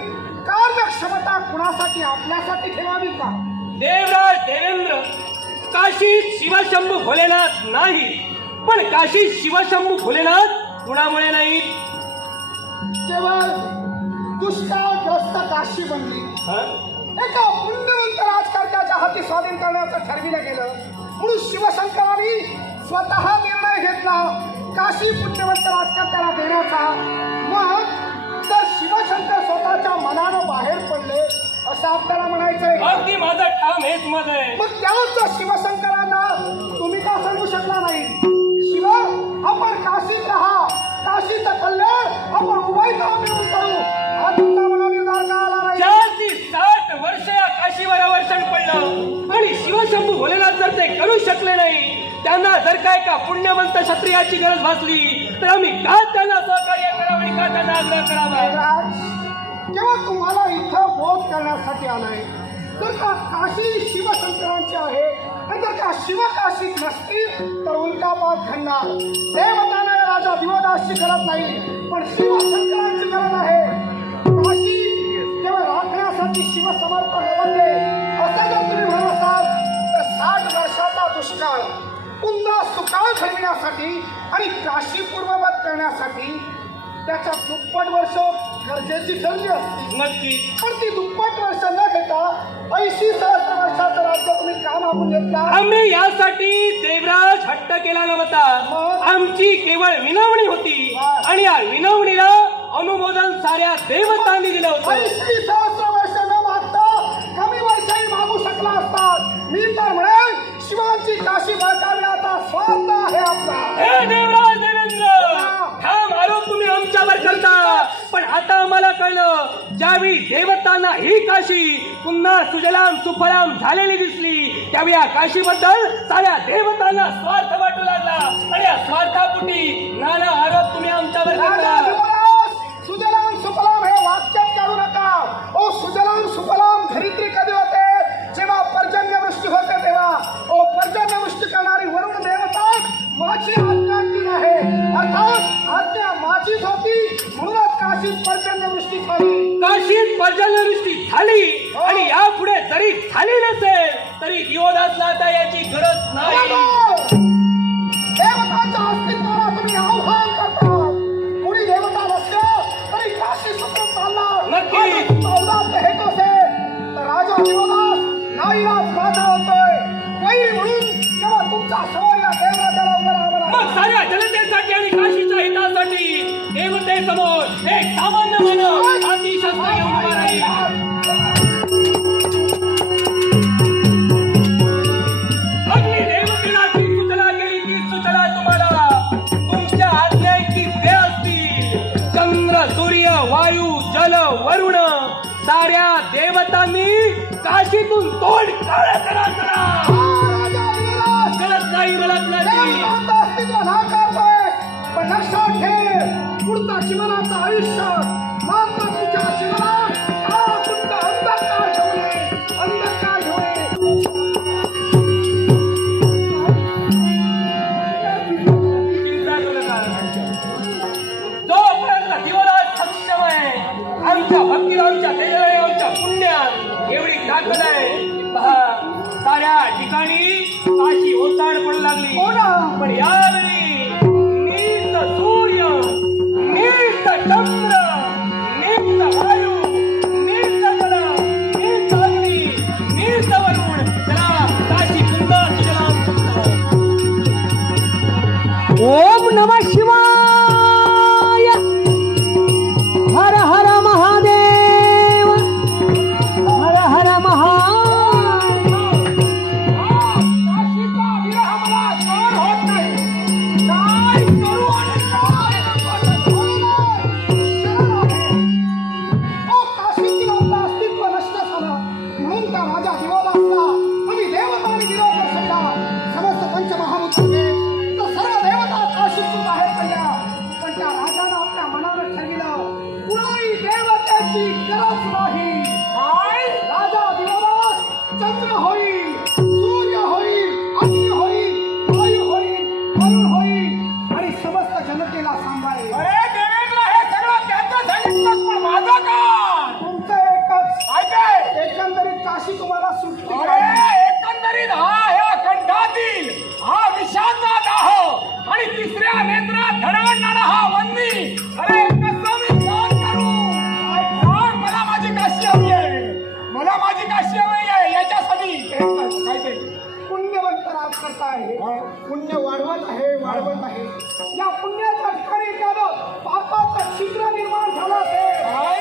कार्यक्षमता कुणासाठी आपल्यासाठी ठेवावी का? देवराज देवेंद्र, काशीत शिवशंभू भोलेनाथ नाही, पण काशीत शिवशंभू भोलेनाथ कुणामुळे नाही? केवळ दुष्काळग्रस्त काशी बनली. एका पुण्यवंत राजकारण्याच्या हाती स्वाधीन करण्याचं ठरविलं गेलं म्हणून शिवशंकरांनी स्वतः निर्णय घेतला काशी पुण्यवंत राजकारण्याला देण्याचा. मग तर शिवशंकर स्वतःच्या मनानं बाहेर पडले असं आपल्याला म्हणायचंय. अगदी माझं ठाम हेच मत आहे. मग त्याच शिवशंकरांना तुम्ही का सांगू शकला नाही? शिव, आपण काशीत राहा, काशीचं कल्याण आपण उभयता मिळून करू. हा तुमचा मनोनिर्धार का आला नाही? 60 वर्ष या काशीवर वर्षण पडलं आणि शिवशंभू भोलेनाथ जर ते करू शकले नाही, त्यांना जर काय का पुण्यवंत क्षत्रियाची गरज भासली तर आम्ही का त्यांना सहकार्य करावं आणि का त्यांना आग्रह करावा? महाराज, केवळ तुम्हाला इथं बोध करण्यासाठी आलाय. जर का काशी शिवशंकरांची आहे आणि जर का शिवकाशीत नसतील तर उल्कापात घडणार. देवतांना राजा दिवदासची गरज नाही, पण शिवशंकरांची गरज आहे. काशी केवळ राखण्यासाठी शिवसमर्थ नव्हते असं जर तुम्ही म्हणत असाल तर 60 वर्षाचा दुष्काळ पुन्हा सुकाळ घडविण्यासाठी आणि काशी पूर्ववत करण्यासाठी त्याच्या दुप्पट वर्ष गरजेची ठरली असती. नक्की. पण ती दुप्पट वर्ष न घेता 80 सहस्र वर्षाचं राज्य तुम्ही का मागून घेतला? आम्ही यासाठी देवराज हट्ट केला नव्हता. आमची केवळ विनवणी होती आणि या विनवणीला अनुमोदन साऱ्या देवतांनी दिलं होतं. 80 सहस्र वर्ष न मागता कमी वर्षही मागू शकला असतात. मी तर म्हणेन शिवाची काशी बळकाविण्याचा स्वार्थ आहे आपला. हे देवराज ज्यावेळी देवतांना ही काशी पुन्हा सुजलाम सुफलाम झालेली दिसली, त्यावेळी या काशीबद्दल साऱ्या देवतांना स्वार्थ वाटू लागला आणि या स्वार्थापोटी नाना आरोप तुम्ही आमच्यावर राजा करता. दिवस, सुजलाम सुफलाम हे वाक्यात काढू नका. ओ सुजलाम सुफलाम धरित्री कधी होते? जेव्हा पर्जन्यवृष्टी होते तेव्हा. ओ पर्जन्यवृष्टी करणारी वरुण देवता माझी आज्ञांती आहे. अर्थात आज्ञा माझीच होती, म्हणूनच काशीत पर्जन्यवृष्टी झाली. काशीत पर्जन्यवृष्टी झाली आणि यापुढे जरी झाली नसेल तरी दिवदासला आता याची गरज नाही. देवतांच्या अस्तित्वाला तुम्ही आव्हान करता. कोणी देवता नसलं तरी काशी सुटून चालणार. नक्की. चालणार ते हेतूच आहे. तर राजा दिवदास नाईलाज माझा होतोय. वैरी म्हणून तेव्हा तुमच्या समोर या देवराजाला उभं राहावं लागलं. मग साऱ्या जनतेसाठी आणि काशीच्या हितासाठी देवतेसमोर एक सामान्य मानव अतिशस्त्र घेऊन उभा राहील. अग्नी देवतेची सूचना केली ती सूचना तुम्हाला तुमच्या आज्ञांची ते असतील. चंद्र सूर्य वायू जल वरुण साऱ्या देवतांनी काशीतून तोंड काळं करा करा. राजा दिवदास गरज नाही मला तुझी. देवतांचं अस्तित्व नाकारतोय. पण लक्षात ठेव, पुढचा जीवनाचं आयुष्य मात्र तुझ्या जीवनात काळाकुंड अंधकार घेऊन ये. अंधकार घेऊन ये. चिंता करू नका. जोपर्यंत दिवस सक्षम आहे, आमच्या भक्तीला आमच्या तेजाला आमच्या पुण्यात एवढी ताकद आहे. पहा साऱ्या ठिकाणी काशी ओसाड पडू लागली. हो ना. पण यावेळी नीत सूर्य नीत चंद्र नीत वायू नीत जल नीत अग्नी नीत वरुण चला काशी पुन्हा सुजलाम सुफलाम. ओम नमः शिवाय. हर हर महादेव. हर हर महादेव. काशीचा विरह मला सहन होत नाही. काय करू आणि काय नको ते शरण आहे. ओ काशीतील आपलं अस्तित्व नष्ट झालं. म्हणून त्या राजा दिवदासला आम्ही देवतांनी विरोध दर्शवला. समस्त पंचमहाभूतांनी तर सर्व देवता काशीतून बाहेर पडल्या. पण त्या राजानं आपल्या मनानं ठरविलं, कुणाही देवतेची गरज नाही. काय? राजा दिवदास चंद्र होईल, सूर्य होईल, अग्नी होईल, वायू होईल, वरुण होईल आणि समस्त जनतेला सांभाळेल. अरे देवेंद्र, हे सगळं त्यांचं सांगितलं, पण माझं काय? तुमचं एकच काय ते? एकंदरीत काशी तुम्हाला सुटली अरे पाहिजे. एकंदरीत हा या कंठातील हा विषाचा दाह आणि तिसऱ्या नेत्रात धडधडणारा हा वन्नी. अरे कसं मी सहन करू? सांग, मला माझी काशी हवी आहे. मला माझी काशी हवी आहे. याच्यासाठी एकच काय ते? पुण्यवंत राज करताय. पुण्य वाढवत आहे, वाढवत आहे. या पुण्याच्या ठिकाणी त्यानं पापाचं छिद्र निर्माण झालं असेल. काय?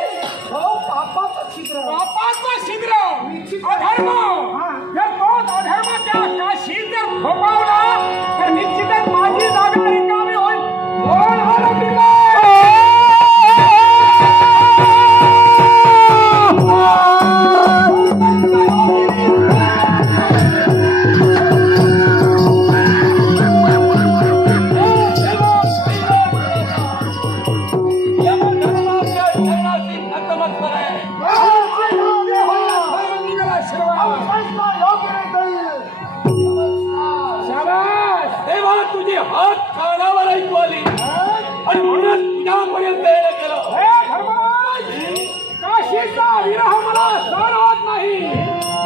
हो, पापाचं छिद्र. पापाचं छिद्र, निश्चित. अधर्म. हा. जर तोच अधर्म त्या काशीत जर फोपावला तर निश्चितच माझी जागा रिकामी होईल. कोण आलं तिकडे? यमधर्माच्या धरणाची नतमस्तक आहे. शाबास, तेव्हा तुझी हात कानावर ऐकू आली आणि म्हणूनच तुझ्यापर्यंत येणं केलं. हे धर्मराज, काशीचा विरह मला सहन होत नाही.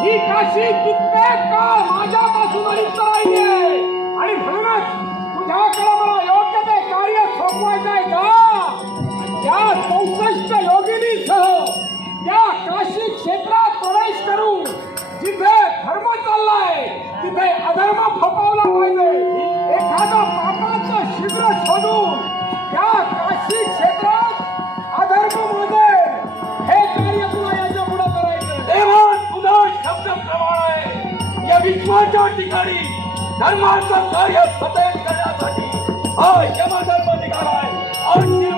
ही काशी कित्येक काळ माझ्यापासून अलिप्त राहिली आहे आणि म्हणूनच तुझ्याकडे मला योग्य ते कार्य सोपवायचं आहे का? त्या 64 योगिनीसह त्या काशी क्षेत्रात प्रवेश करून जिथे धर्म चाललाय तिथे अधर्म फोपावला पाहिजे. एखादं पापाचं छिद्र शोधून त्या काशी क्षेत्रात अधर्म मोजेल. हे कार्य तुला याच्या पुढे करायचं. तेव्हा तुझा शब्द प्रमाण आहे. या विश्वाच्या ठिकाणी धर्माचं कार्य सतत करण्यासाठी हा यमधर्म निघालाय. आणि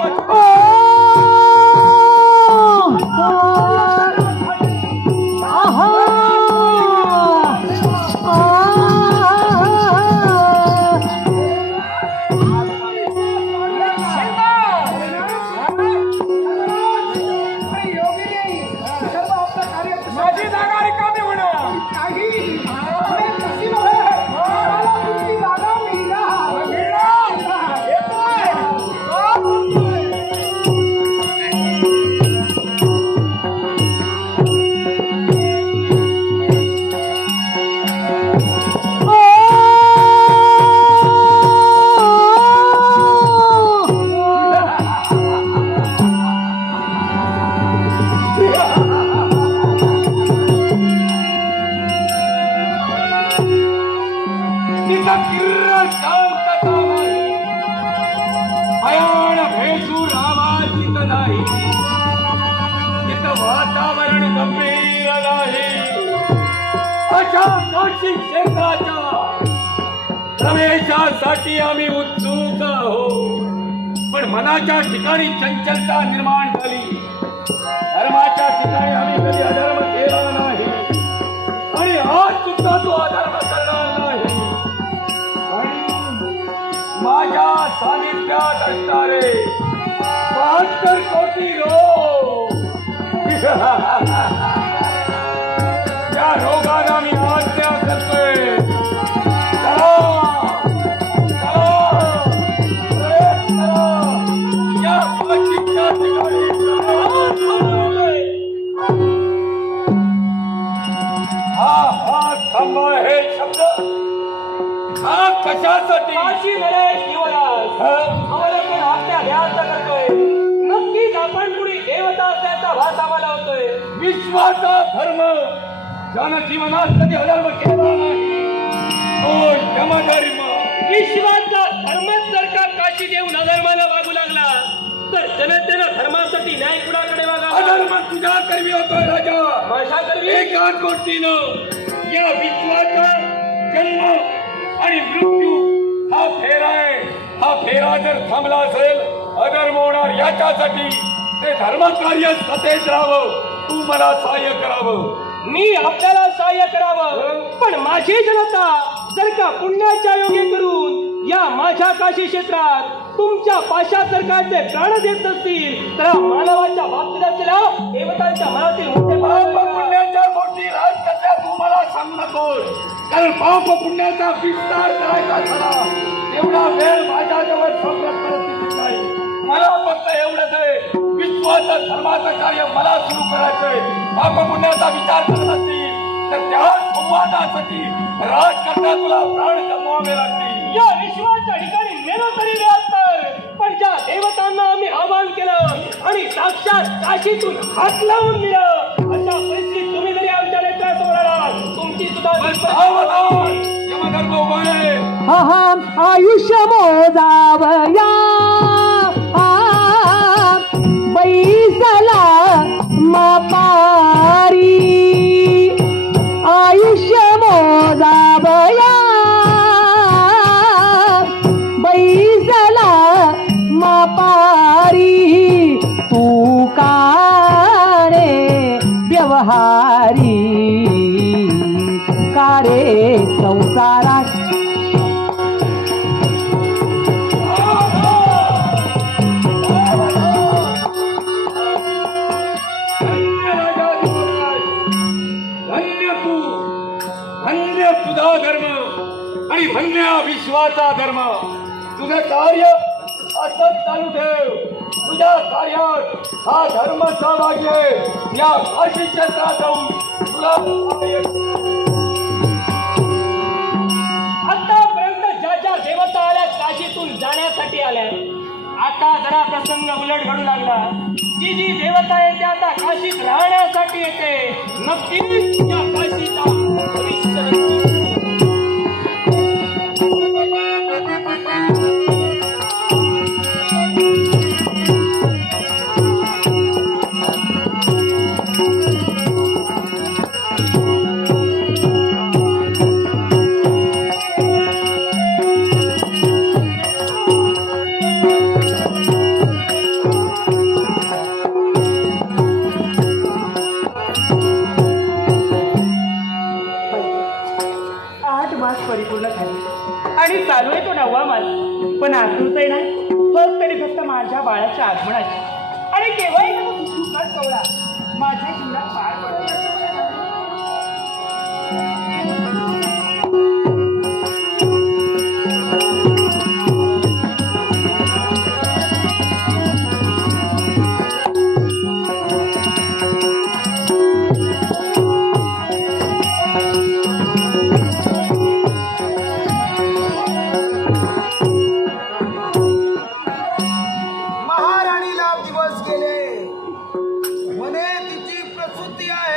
नाही, इथं वातावरण गंभीर नाही. अशा काशी क्षेत्राच्या प्रवेशासाठी आम्ही उत्सुक आहोत. पण मनाच्या ठिकाणी चंचलता निर्माण झाली. धर्माच्या ठिकाणी आम्ही कधी अधर्म केला नाही आणि आज सुद्धा तो अधर्म करणार नाही. आणि माझ्या सानिध्यात असणारे 72 कोटी लोक त्या रोगांना मी आज्ञा करतोय. चला, चला, प्रवेश करा. या काशीच्या ठिकाणी हा थांबा. हे शब्द हा कशासाठी? काशी नरेश युवराज अवलंबून आपल्या ध्यान करतोय. नक्कीच आपण कुणी देवता असल्याचा भास आम्हाला होतोय. विश्वाचा धर्म ज्यानं जीवनात कधी अधर्म केला नाही तो यमधर्म. विश्वाचा धर्मच जर का काशी देऊन अधर्माला वागू लागला तर जनतेनं धर्मासाठी न्याय कुणाकडे वागावा? अधर्म तुझ्या कर्मी होतोय राजा. माझ्या कर्मी? एका गोष्टीनं या विश्वाचा जन्म आणि मृत्यू हा फेरा आहे. हा फेरा जर थांबला असेल अधर्म होणार याच्यासाठी ते धर्मकार्य सतेज राहावं. तू मला सहाय्य करावं. मी आपल्याला सहाय्य करावं, पण माझी जनता जर का पुण्याच्या योगे करून या माझ्या काशी क्षेत्रात तुमच्या पाशा सरकारचे प्राण देत नसतील तर मानवाच्या बाबतीत असलेल्या देवतांच्या मनातील मोठे पाप पुण्याच्या गोष्टी राजकर्त्या तू मला सांग नकोस. कारण पाप पुण्याचा विस्तार करायचा झाला एवढा वेळ माझ्याजवळ सवलत परिस्थितीत नाही. मला फक्त एवढंच आहे, विश्वाचं धर्माचं कार्य मला सुरू करायचंय. पाप पुण्याचा विचार करत असतील तर त्या संवादासाठी राजकर्त्या तुला प्राण गमवावे लागतील. या विश्वाच्या ठिकाणी मेलो तरी मिळाल तर, पण ज्या देवतांना आम्ही आवाहन केलं आणि साक्षात काशीतून हात लावून दिलं अशा परिस्थितीत तुम्ही जरी आमच्या नेत्रासमोर आलात तुमची सुद्धा यमधर्म उभा आहे. आयुष्य मोजावया बैसला मापारी. आयुष्य मोजावया बैसला मापारी. तू कारे व्यवहारी कारे संसारा. धन्य तुझा धर्म आणि धन्य विश्वाचा धर्म. तुझं कार्य असंच चालू ठेव. तुझ्या कार्यात हा धर्म सहभागी आहे. या काशी क्षेत्रात जाऊन तुला आतापर्यंत ज्या ज्या देवता आल्या काशीतून जाण्यासाठी आल्या, आता जरा प्रसंग उलट घडू लागला. जी जी देवता येते आता काशीत राहण्यासाठी येते. नक्कीच या काशीचा भविष्य नक्की. परिपूर्ण झाली आणि चालू आहे तो 9वा मास. पण आतुरता नाही फक्त माझ्या बाळाच्या आगमनाची. आणि केव्हाही तो सुखात कवळा माझ्या जीवनात पार पडत. महाराणीला दिवस गेले म्हणे तिची प्रसूती आहे.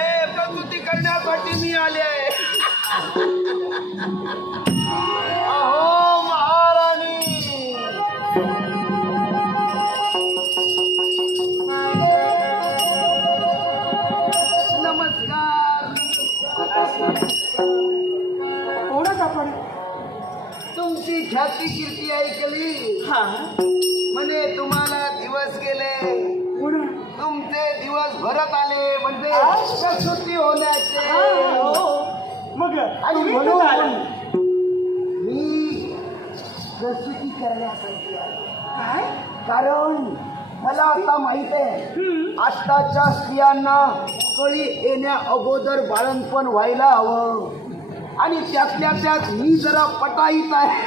अशी कीर्ती ऐकली हा म्हणे तुम्हाला दिवस गेले पुढं. तुमचे दिवस भरत आले म्हणजे हा? प्रसूती होण्याचे हो. मग आणि तुम्ही म्हणून कुठं आला? मी प्रसूती करण्यासाठी आलो. काय कारण मला आता माहित आहे आताच्या स्त्रियांना कळी येण्या अगोदर बाळंतपण व्हायला हवं आणि त्यातल्या त्यात मी जरा पटाईत आहे.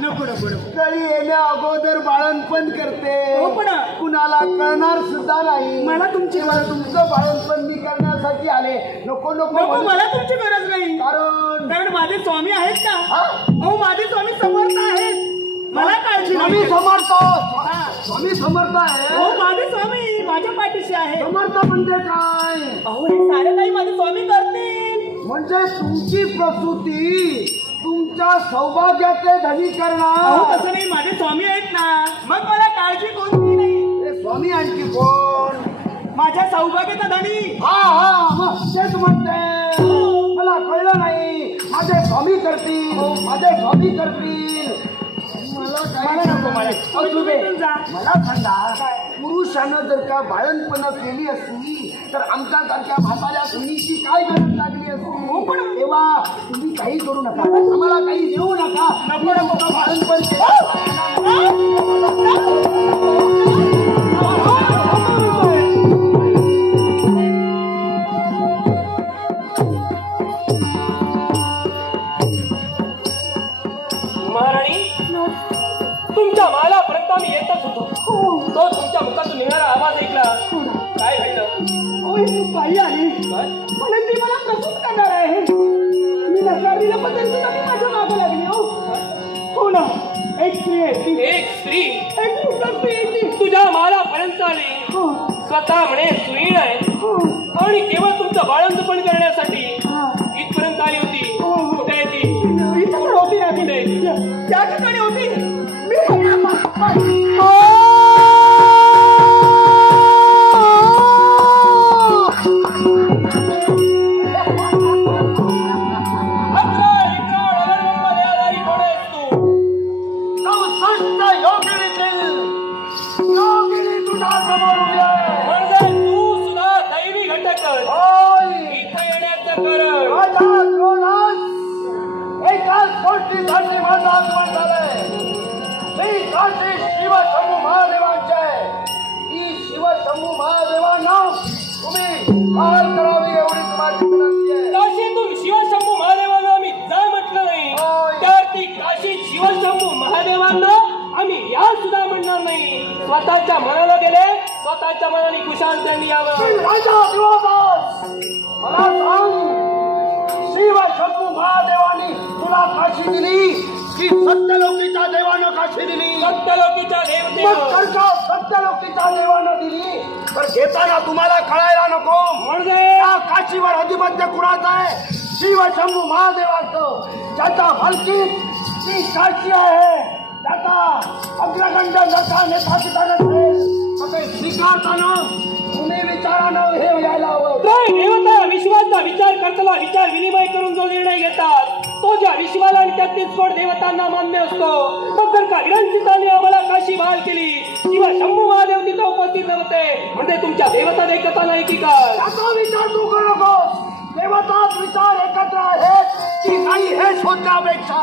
नको नको नको. कळी येण्या अगोदर बाळंतपण करते हो पण कुणाला कळणार सुद्धा नाही. मला तुमची मला तुमचं बाळंतपण मी करण्यासाठी आले. नको नको नको म्हणू. मला तुमची गरज नाही कारण माझे स्वामी आहेत का हा? हो माझे स्वामी समर्थ आहेत मला काळजी स्वामी नाही. समर्थ हा. स्वामी समर्थ आहे. हो माझे स्वामी माझ्या पाठीशी आहे समर्थ म्हणजे काय अहो हे सारे काही माझे स्वामी करतील म्हणजे तुमची प्रसूती तुमच्या सौभाग्याचे धनी अहो करणार. तसं नाही माझे स्वामी आहेत ना मग मला काळजी कोणती नाही हे स्वामी आणखी कोण माझ्या सौभाग्याचा धनी हा हा मग तेच म्हणते. मला कळलं नाही माझे स्वामी करतील माझे स्वामी करतील. मला मला नको मला. काय असू दे. तुम्ही जा. मला सांगा पुरुषानं जर का बाळणपणा केली असती तर आमच्यासारख्या म्हाताऱ्या सुनीची काय गरज लागली असती. तेव्हा तुम्ही काही करू नका आम्हाला काही देऊ नका. नको नको बाळणपण महाराणी तुमच्या मालापर्यंत आम्ही येतच होतो तो तुमच्या मुखातून निघणारा आवाज ऐकला काय घडलं ओय तू बाई आली म्हणून ती मला प्रसूत करणार आहे मी नकार दिला पण तरी सुद्धा ती माझ्या मागं लागली हो ना एक स्त्री आहे ती एक स्त्री एक सुंदर स्त्री आहे ती तुझ्या मालापर्यंत आली हो स्वतः म्हणे सुईण आहे हो आणि केवळ तुमचं बाळंतपण करण्यासाठी हा इथपर्यंत आली होती हो, हो. कुठे आहे ती इथं पण होती ना ती कुठे? त्या ठिकाणी होती मी अकरा इकरा डगरगंगा देणारी कोण आहेस तू संत योगिनीतील योगिनी तुझ्या समोर उभी आहे. म्हणजे तू सुद्धा दैवी घटक होय. इथं येण्याचं कारण माझा क्रोधात एकाच गोष्टीसाठी माझं आगमन झालंय. मी काशी शिवशंभू महादेवांचे ही शिवशंभू महादेवांना तुम्ही पार करावी एवढी माझी विनंती आहे. काशीतून शिवशंभू महादेवांना आम्ही जा म्हटलं नाही होय. तर ती काशी शिवशंभू महादेवांना आम्ही या सुद्धा म्हणणार नाही. स्वतःच्या मनाला गेले स्वतःच्या मनाने कुशाल त्यांनी यावं. राजा दिवस मला सांग शिवशंभू महादेवानी तुला काशी दिली की सत्यलोकीच्या देवानं काशी दिली. सत्यलोकीच्या मग देवतेनं जर का सत्यलोकीच्या देवानं दिली तर घेताना तुम्हाला कळायला नको म्हणजे या काशीवर अधिपत्य कुणाचं आहे. शिवशंभू महादेवाचं ज्याच्या मालकीत ती काशी आहे त्याचा अग्रगंड नका नेता स्वीकारताना तुम्ही विचारानं हे यायला हवं. काय देवता विश्वाचा विचार करताना विचार विनिमय करून जो निर्णय घेतात तो ज्या विश्वाला आणि त्या 33 कोट देवतांना मान्य असतो. मग जर का विरंचितांनी आम्हाला काशी बहाल केली किंवा शंभू महादेव तिथं उपस्थित नव्हते म्हणजे तुमच्या देवता देखता नाही की काय. त्याचा विचार तू करू नकोस. देवताच विचार एकत्र आहेत की नाही हे शोधण्यापेक्षा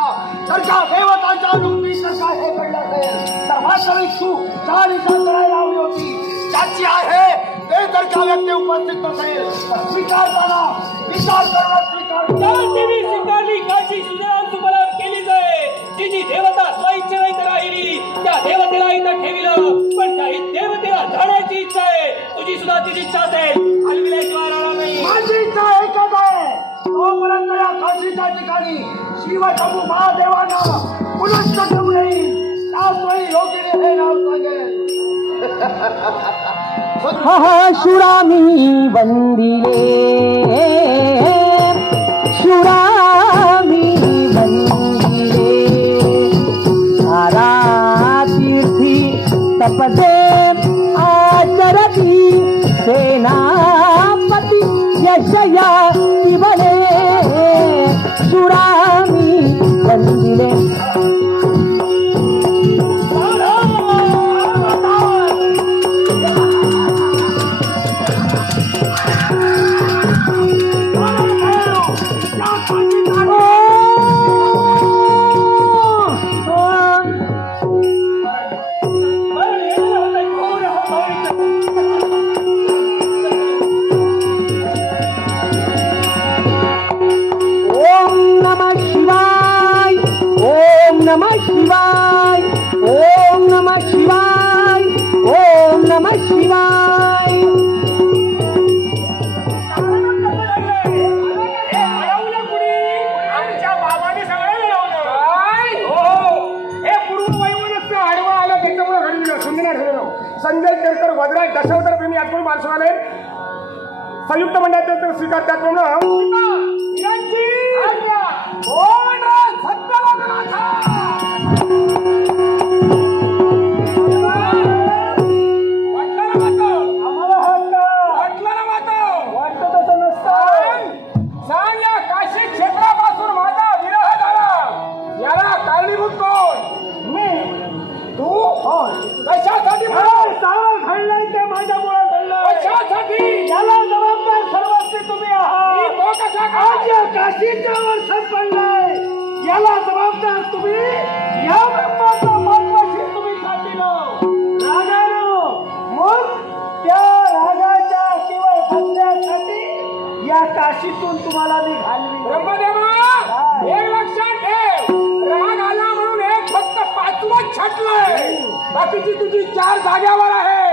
जर का देवतांच्या नुकती जर का हे घडलं असेल तर वास्तविक तू ज्या विचार करायला हवी होती ज्याची आहे ते जर का व्यक्ती उपस्थित नसेल तर स्वीकारताना विचार करणं स्वीकार त्याची मी स्वीकारली काशी सुधारण तुम्हाला केली जाय. जी जी देवता स्वइच्छेने इथं राहिली त्या देवतेला इथं ठेविलं पण त्या देवतेला जाण्याची इच्छा आहे. तुझी सुद्धा तिची इच्छा असेल हलविल्याशिवाय राहणार नाही. माझी इच्छा एकच आहे तोपर्यंत या काशीच्या ठिकाणी शिवशंभू महादेवानं पुनश्च ठेवू येईल त्याचवेळी योगिनी हे नाव सांगेल. शुरामी वंदिले शुरामी वंदिले सारा तीर्थी तपसे आचरती सेनापती यशया शिवले शुरामी वंदिले तर वज्राज दशावतार प्रेमी याचमुळे माणसं आले संयुक्त मंडळाचे स्वीकार त्याचप्रमाणे आम्हाला वाटलं ना मातो वाटतं तसं नसतं. सांग या काशी क्षेत्रापासून माझा विरह झाला याला कारणीभूत कोण मी तू होय. कशासाठी हे सारं घडलंय ते माझ्यामुळे घडलंय. कशासाठी याला जबाबदार सर्वस्वी तुम्ही आहात. तो कसा आज या काशीच्या वर्षात पडलाय याला जबाबदार तुम्ही. या ब्रह्माचं महत्वाशी तुम्ही साधलं रागानं. मग त्या रागाच्या केवळ बदल्यासाठी या काशीतून तुम्हाला मी घालवी. ब्रह्मदेवा हे लक्षात ठेव राग आला म्हणून एक फक्त पाचवं छाटलंय बाकीची तुझी 4 जाग्यावर आहे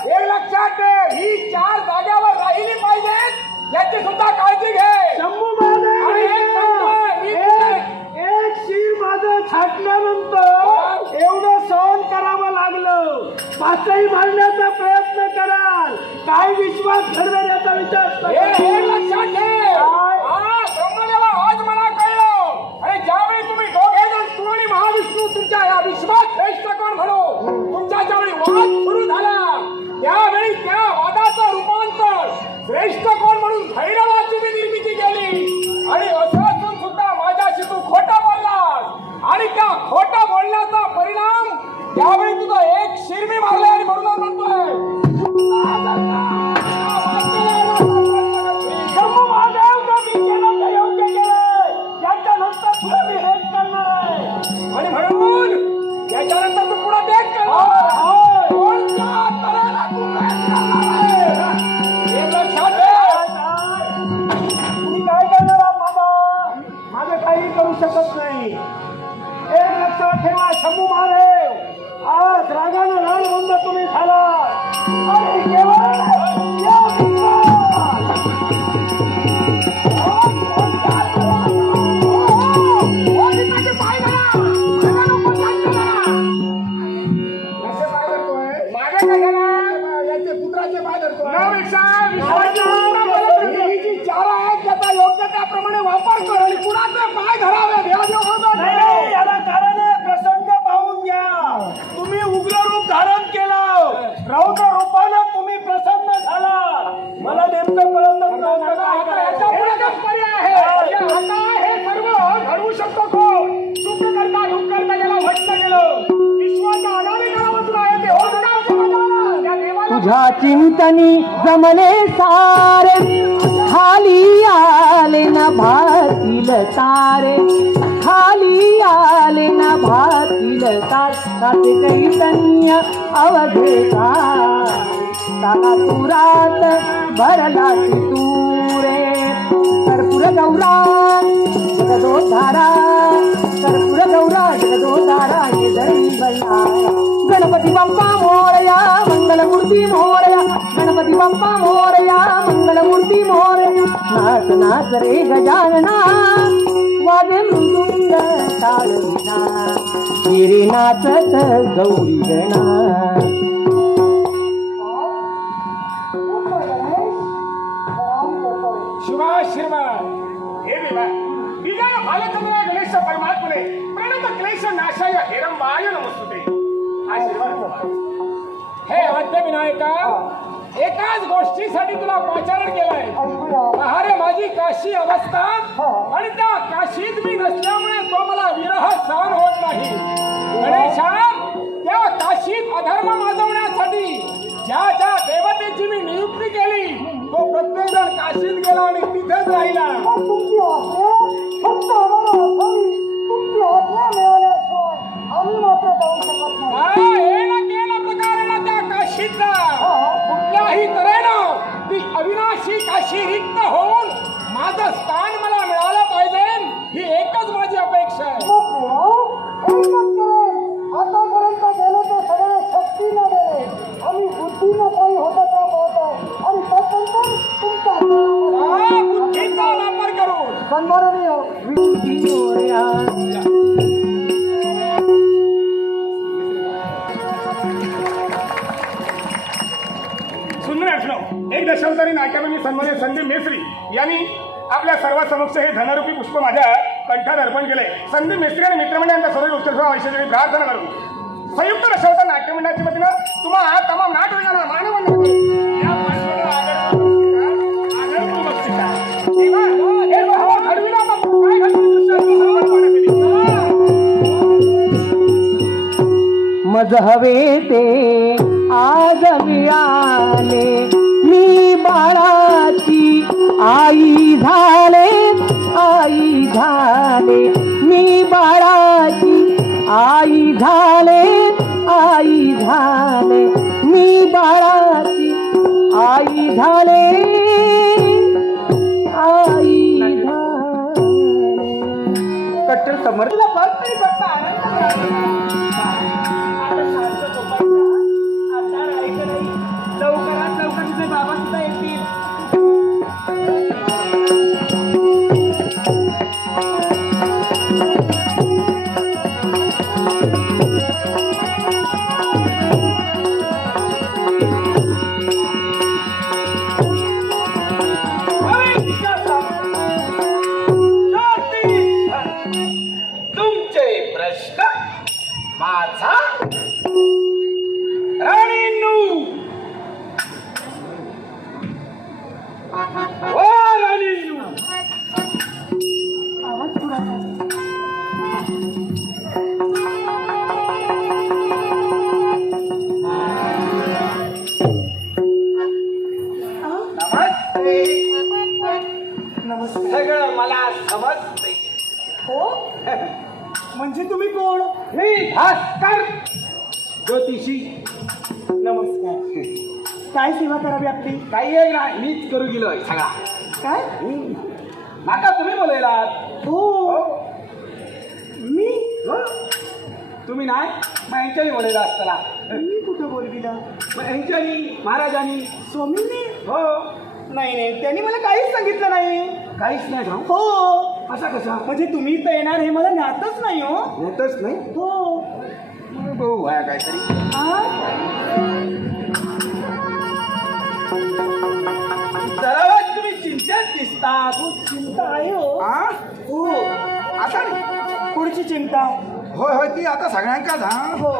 हे लक्षात ठेव ही 4 जाग्यावर राहिली पाहिजेत याची सुद्धा काळजी घे शंभू महादेव आणि एक सांगतोय, मी एक शिर माझं छाटल्यानंतर एवढं सहन करावं लागलं. 5ही मारण्याचा प्रयत्न कराल काय विश्वास घडवेल याचा विचार हे लक्षात ठेव ब्रह्मदेवा आज मला कळलं अरे ज्यावेळी तुम्ही दोघे जण तू आणि महाविष्णू तुमच्या या विश्वात श्रेष्ठ कोण म्हणू तुमच्या ज्यावेळी वाद सुरू झाला त्यावेळी त्या वादाचं रूपांतर श्रेष्ठ कोण म्हणून भैरवाची मी निर्मिती केली आणि असं असून सुद्धा माझ्याशी तू खोटं बोललास आणि त्या खोटं बोलण्याचा परिणाम त्यावेळी तुझं एक शिर मी मारले आणि म्हणूनच म्हणतोय शंभू महादेव का मी केलं ते योग्य केलंय. याच्यानंतर पुढे मी हेच करणार आहे. आणि म्हणून याच्यानंतर तू पुढे तेच कर होय. कोणत्या तऱ्हेला तू हेच करणार आहे? हे लक्षात ठेव. तुम्ही काय करणार आहात बाबा. माझं काही करू शकत नाही. एक लक्षात ठेवा शंभू महादेव आज रागानं रानबंद तुम्ही झाला आणि केवळ या विश्वात मागे काय झालं? याचे पुत्राचे पाय धरतोय. ही जी चारा आहेत त्याचा योग्य त्याप्रमाणे वापर कर आणि कुणाचे पाय धरावे देवादेव नाही, याला कारण आहे. प्रसंग पाहून घ्या. तुम्ही उग्र रूप धारण केलं रौद्र रूपानं तुम्ही प्रसन्न झाला. मला नेमकं कळतच नव्हतं काय करायचं. एकच पर्याय आहे. आता हे सर्व घडवू शकतो कोण? सुख करता दुःख करता याला भ्रष्ट केलं. विश्वाच्या आधारे त्याला बसला आहे ते होत का समाधान? त्या देवाला तुझ्या चिंतनी जमले सारे खाली आले ना भातील तारे खाली आले ना भातील तारे चैतन्य अवधेता तारा तुरात भरला तुरे कर्पूर गौरा जगदोधारा कर्पूर गौरा जगदोधारा हे धरी बल्ला गणपती बाप्पा मोरया मंगलमूर्ती मोरया गणपती बाप्पा मोरया मंगलमूर्ती मोरया नाच नाच रे गजानना वागे मृदुंग ताळविना गिरी नाचत गौरी गणा शिवाशीर्वाद हे देवा विजय बालचंद्र गणेश परमात्मने प्रणत क्लेश नाशाय हेरंबाय नमस्तुते आशीर्वाद हे अद्यविनायका एकाच गोष्टीसाठी तुला पाचारण केलंय पहारे माझी काशी अवस्था आणि त्या काशीत मी नसल्यामुळे तो मला विरह सहन होत नाही गणेशा त्या काशीत अधर्म माजवण्यासाठी ज्या ज्या देवतेची मी नियुक्ती केली तो प्रत्येक जण काशीत गेला आणि तिथेच राहिला तुमची आज्ञा फक्त आम्हाला असावी. तुमची आज्ञा मिळाल्याशिवाय आम्ही मात्र जाऊ शकत नाही. हे ना केला प्रकारे ना त्या काशीतला कुठल्याही तऱ्हेनं ती अविनाशी काशी रिक्त होऊन माझं स्थान मला मिळालं पाहिजे ही एकच माझी अपेक्षा आहे आतापर्यंत गेलो ते सगळे शक्तीनं गेले आणि बुद्धीनं काही होतं का पाहतो आणि त्यानंतर तुमच्या बुद्धीचा वापर करून सन्माननीय मोरया सुंदर असलो एक दशावतारी नाट्यामध्ये सन्मानित संदीप मेस्त्री यांनी आपल्या सर्वांसमक्ष हे धनरूपी पुष्प माझ्या कंठात अर्पण केले. संदीप मेस्त्री आणि मित्रमंडळांचा सर्व उत्सव आयुष्याची प्रार्थना करू. संयुक्त दशावतार नाट्यमंडळाच्या वतीनं तुम्हा तमाम नाटकांना मानवंदना करू. या माणसाला आदरपूर्वक बक्षिसा. तेव्हा हे भाव घडविला बापू, काय घडविलं दुसऱ्याची सर्वांना केली. मज हवे ते आज मिळाले, मी बाळाची आई झाले, आई झाले, मी बाळाची आई झाले, आई झाले, मी बाळाची आई झाले, आई झाले. कट्टर समर्थ लवकरात लवकर तुझे बाबा सुद्धा येतील. तुमचे प्रश्न माझा राणींनू ओ राणींनू नमस्ते. सगळं मला समजते. हो म्हणजे तुम्ही कोण? मी भास्कर ज्योतिषी. नमस्कार. काय सेवा करावी आपली? काही एक नाही, मीच करू गेलोय सगळा. काय? आता तुम्ही बोलायलात. हो मी तुम्ही नाही मग यांच्यानी बोलायला असताना. मी कुठं बोलविला? मग यांच्यानी महाराजांनी. स्वामींनी? हो. नाही नाही, त्यांनी मला काहीच सांगितलं नाही. काहीच नाही भाऊ. हो असा कसा म्हणजे तुम्ही तर येणार हे मला ज्ञातच नाही. हो होतच नाही. हो भाऊ व्हाया काहीतरी. आ? जरा तुम्ही चिंतेत दिसतात. हो, चिंता आहे हो. हा? हो आता नाही. पुढची चिंता. होय होय ती आता सगळ्यांकाच. हा हो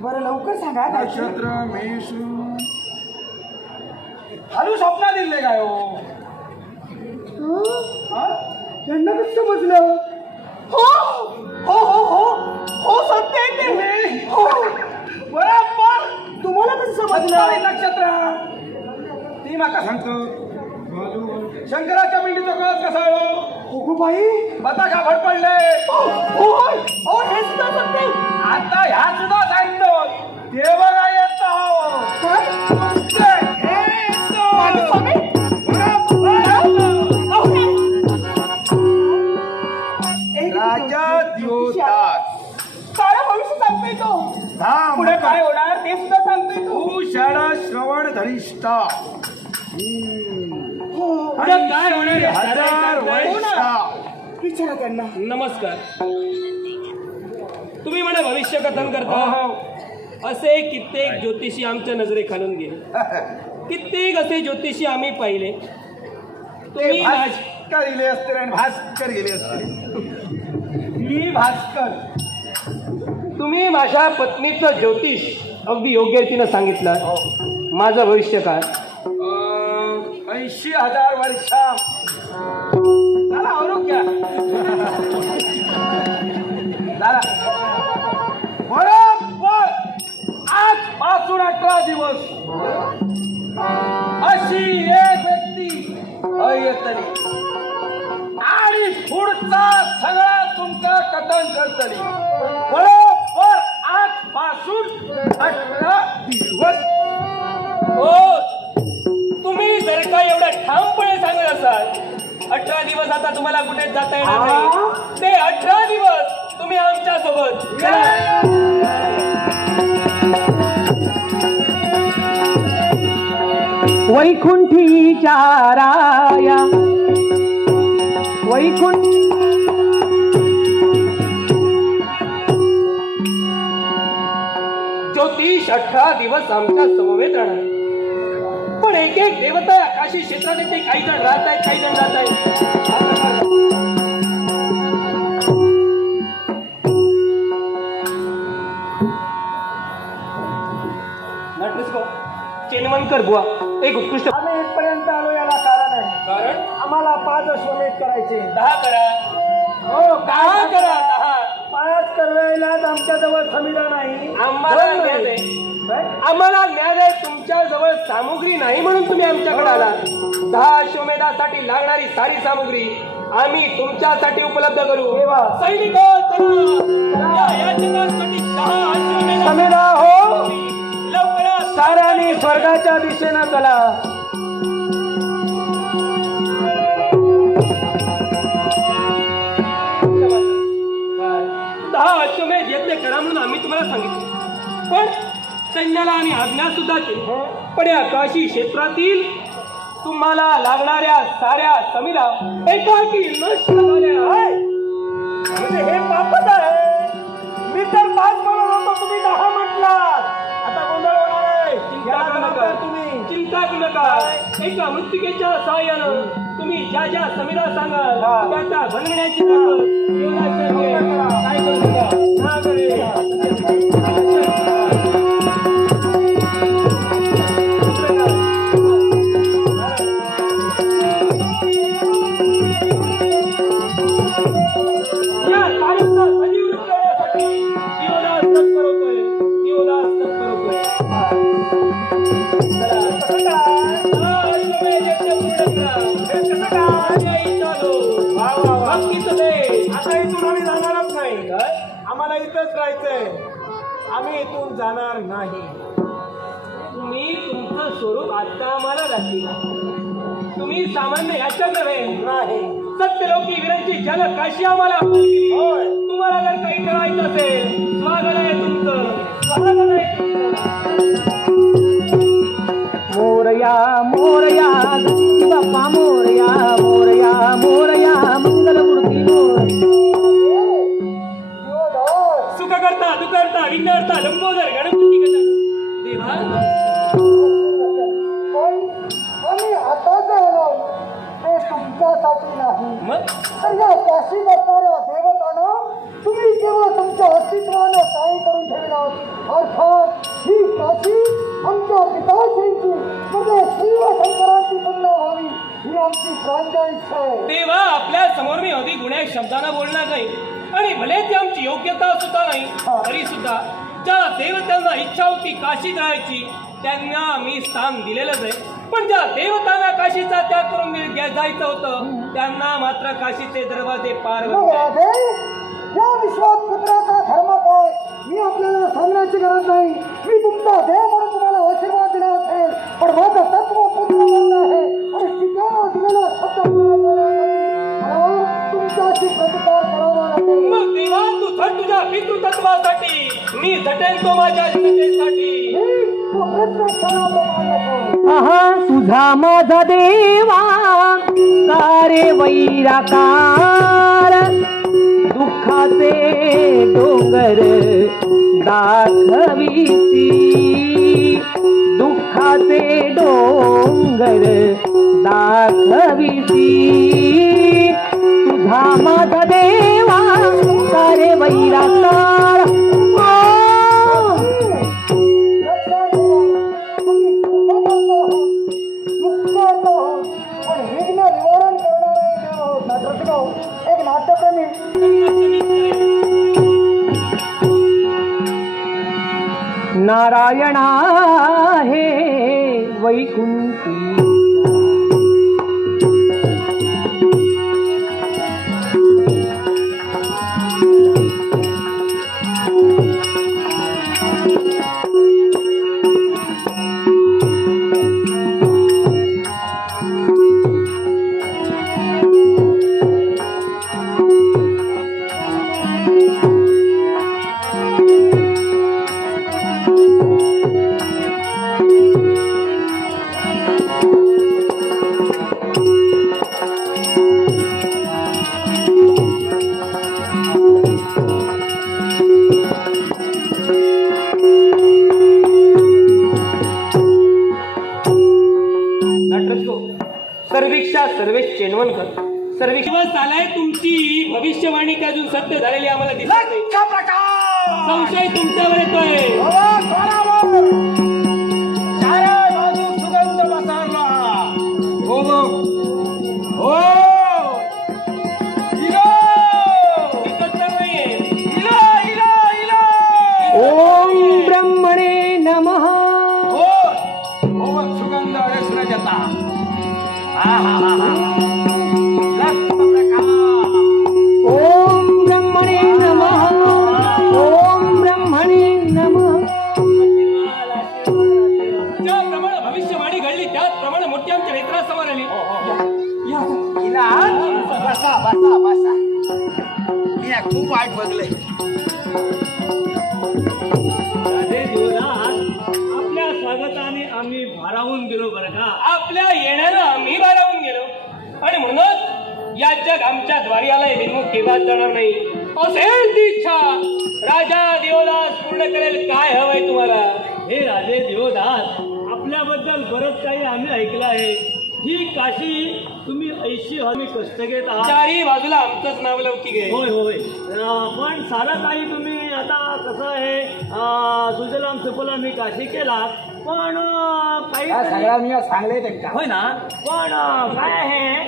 बरं लवकर सांगा काय ते. नक्षत्र मेष हालू स्वप्न दिले काय हो. यांना कसं समजलं? हो हो हो हो हो सत्य आहे ते. हो बरोबर. तुम्हाला कसं समजलं समजलं? नक्षत्र ती माका सांगतो. शंकराच्या पिंडीचा कळस कसा हो. हो बाई. बता का भट पडले. हो हे सुद्धा सत्य आहे. आता ह्या सुद्धा सांगतो. ते बघा येतो. काय? हे येतो. माझे स्वामी? राजा दिवदास. सारं भविष्य सांगतोय तो. पुढे काय होणार ते सुद्धा सांगतोय तो. भूषण श्रवण धरिष्ठा. हो पुढे काय होणार आहे? हजार वर्षा. विचारा त्यांना. नमस्कार. तुम्ही मला भविष्य कथन करता. असे कित्येक ज्योतिषी आमच्या नजरेखालून गेले. कित्येक असे ज्योतिषी आम्ही पाहिले. तुम्ही भास्कर गेले असते आणि भास्कर गेले असते. मी भास्कर. तुम्ही माझ्या पत्नीचं ज्योतिष अगदी योग्य रीतीनं सांगितलं. माझं भविष्य काय? 80,000 वर्षा. झाला आरोग्य. झाला बरोबर. आजपासून 18 दिवस अशी एक व्यक्ती येतली आणि पुढचा सगळा तुमचं कथन करतली. बरोबर आजपासून 18 दिवस. हो, तुम्ही जर का एवढं ठामपणे सांगत असाल 18 दिवस आता तुम्हाला कुठे जाता येणार नाही. ते 18 दिवस तुम्ही आमच्या सोबत. वैकुंठीच्या राया वैकुंठ ज्योतिष 18 दिवस आमच्या समवेत राहणार. पण एक एक देवता या काशी क्षेत्रात येते. काही जण राहत आहेत, काही जण जात आहेत. चेनवणकर बुवा एक उत्कृष्ट आम्ही इथपर्यंत आलो याला कारण आहे. कारण आम्हाला 5 अश्वमेध करायचे. 10 करा. हो 10 करा. 10 5 करायलाच आमच्या जवळ समिधा नाही. आम्हाला दोन ज्ञान नाही. आहे. काय? आम्हाला ज्ञान आहे. तुमच्या जवळ सामुग्री नाही म्हणून तुम्ही आमच्याकडे आला. 10 अश्वमेधासाठी लागणारी सारी सामुग्री आम्ही तुमच्यासाठी उपलब्ध करू. देवा. सैनिक हो, चला. या याचकांसाठी 10 अश्वमेध समिधा हो लवकरात साऱ्यांनी स्वर्गाच्या दिशेनं चला. दहा अश्वमेध यज्ञ करा म्हणून आम्ही तुम्हाला सांगितले. पण सैन्याला आम्ही आज्ञा सुद्धा केली. पण या काशी क्षेत्रातील तुम्हाला लागणाऱ्या साऱ्या समिधा एकाकी नष्ट झाल्या. म्हणजे हे पापच आहे. मी तर 5 म्हणत होतो, तुम्ही 10 म्हटलात. आता गोंधळ होणार आहे. चिंता याला करू जबाबदार नका. तुम्ही. चिंता करू नका. एका मृत्तिकेच्या सहाय्यानं तुम्ही ज्या ज्या समिधा सांगाल त्या त्या बनवण्याची ताकद देवराष्ट्राची आहे. काय करू नका. हा, गणेश. या कार्यक्रमात सजीव करण्यासाठी देवदास तत्पर होतोय. देवदास तत्पर होतोय. हा, अश्वमेध यज्ञ पूर्ण करा. कसं काय? आजही चालू. वा, वा, वा. भक्तीचं देश. आता इथून आम्ही जाणारच नाही. आम्हाला इथंच राहायचंय. आम्ही इथून जाणार नाही. तुम्ही तुमचं स्वरूप आता आम्हाला दाखविलं. तुम्ही सामान्य याच्या नव्हे नाही. सत्यलोकी विरंची जल काशी आम्हाला आवडली. होय. तुम्हाला जर काही करायचं असेल स्वागत आहे तुमचं. स्वागत आहे तुमचं. मोरया मोरया गणपती बाप्पा मोरया मोरया मोरया मंगलमूर्ती मोरया. सुख करता दुखरता विघ्नहर्ता लंबोदर गणपती गजानन देवा. आम्ही आता आलो ते तुमच्यासाठी नाही, मग तर या काशी बसणाऱ्या देवतांना तुम्ही केवळ तुमच्या अस्तित्वानं साई करून ठेवला. अर्थात ही काशी आमच्या पिताश्रींची म्हणजे शिवशंकरांची पुण्य व्हावी ही आमची प्रांजळ इच्छा आहे. देवा आपल्या समोर मी अधिक गुन्हे शब्दानं बोलणार नाही आणि भले ती आमची योग्यता सुद्धा नाही तरी सुद्धा ज्या देवतांना इच्छा होती काशीत राहायची त्यांना मी स्थान दिलेलंच आहे. पण ज्या देवतांना काशीचा त्याग करून जायचं होतं त्यांना मात्र काशीचे दरवाजे पार मग होते. राधे, या विश्वात पुत्राचा धर्म काय मी आपल्याला सांगण्याची गरज नाही. मी तुमचा देव म्हणून तुम्हाला आशीर्वाद दिला असेल, पण माझं तत्व पुत्र बनलं आहे आणि शिकायला दिलेला शब्द पूर्ण करण्यासाठी तुमच्याशी प्रतिकार करावा लागेल. मग देवा तू झट तुझ्या पितृतत्वासाठी मी झटेन तो माझ्या जनतेसाठी. तो प्रश्न क्षणात मांडतो. आहा तुझा माझा देवा सारे वैराकार दुःखाचे डोंगर दाखविती दुःखाचे डोंगर दाखविती तुझा माझा देवा सारे वैराकार एक नाट्यप्रेमी नारायणा हे वैकुंठी सर्वेश चेनवणकर सर्वेश दिवस आलाय तुमची भविष्यवाणी की अजून सत्य झालेली आम्हाला दिसत नाही. लक्ष प्रकाश संशय तुमच्यावर येतोय. हो, थोरावर. चारे बाजू सुगंध पसरला. हो बघ. हो. इलो. दिसत तर नाहीये. इलो, इलो, इलो. ओम ब्रह्मणे नमः. हो. हो बघ, सुगंध रसना जाता. हा हा हा हा. लक्ष प्रकाश. ओम ब्रह्मणे नमः. ओम ब्रह्मणे नमः. ज्याप्रमाणे भविष्यवाणी घडली त्याचप्रमाणे मोठी आमच्या नेत्रासमोर आली. हिला बसा बसा बसा. मी खूप वाईट बघले. आपल्या स्वागताने आम्ही भारावून गेलो बरं का. आपल्या येण्याला आम्ही भारावून गेलो आणि म्हणूनच या जग आमच्या द्वारी आलंय विनमुख केव्हाच जाणार नाही. असेल ती इच्छा राजा देवदास पूर्ण करेल. काय हवंय तुम्हाला? हे राजे देवदास, आपल्याबद्दल बरंच काही आम्ही ऐकलं आहे. ही काशी तुम्ही ऐशी हमी कष्ट घेत आहात. चारी बाजूला आमचंच नाव लौकिक आहे. होय होय. पण सारं काही तुम्ही आता कसं आहे, सुजलाम सुफलाम मी काशी केला, पण काही मी सांगले ते का होय ना. पण काय आहे,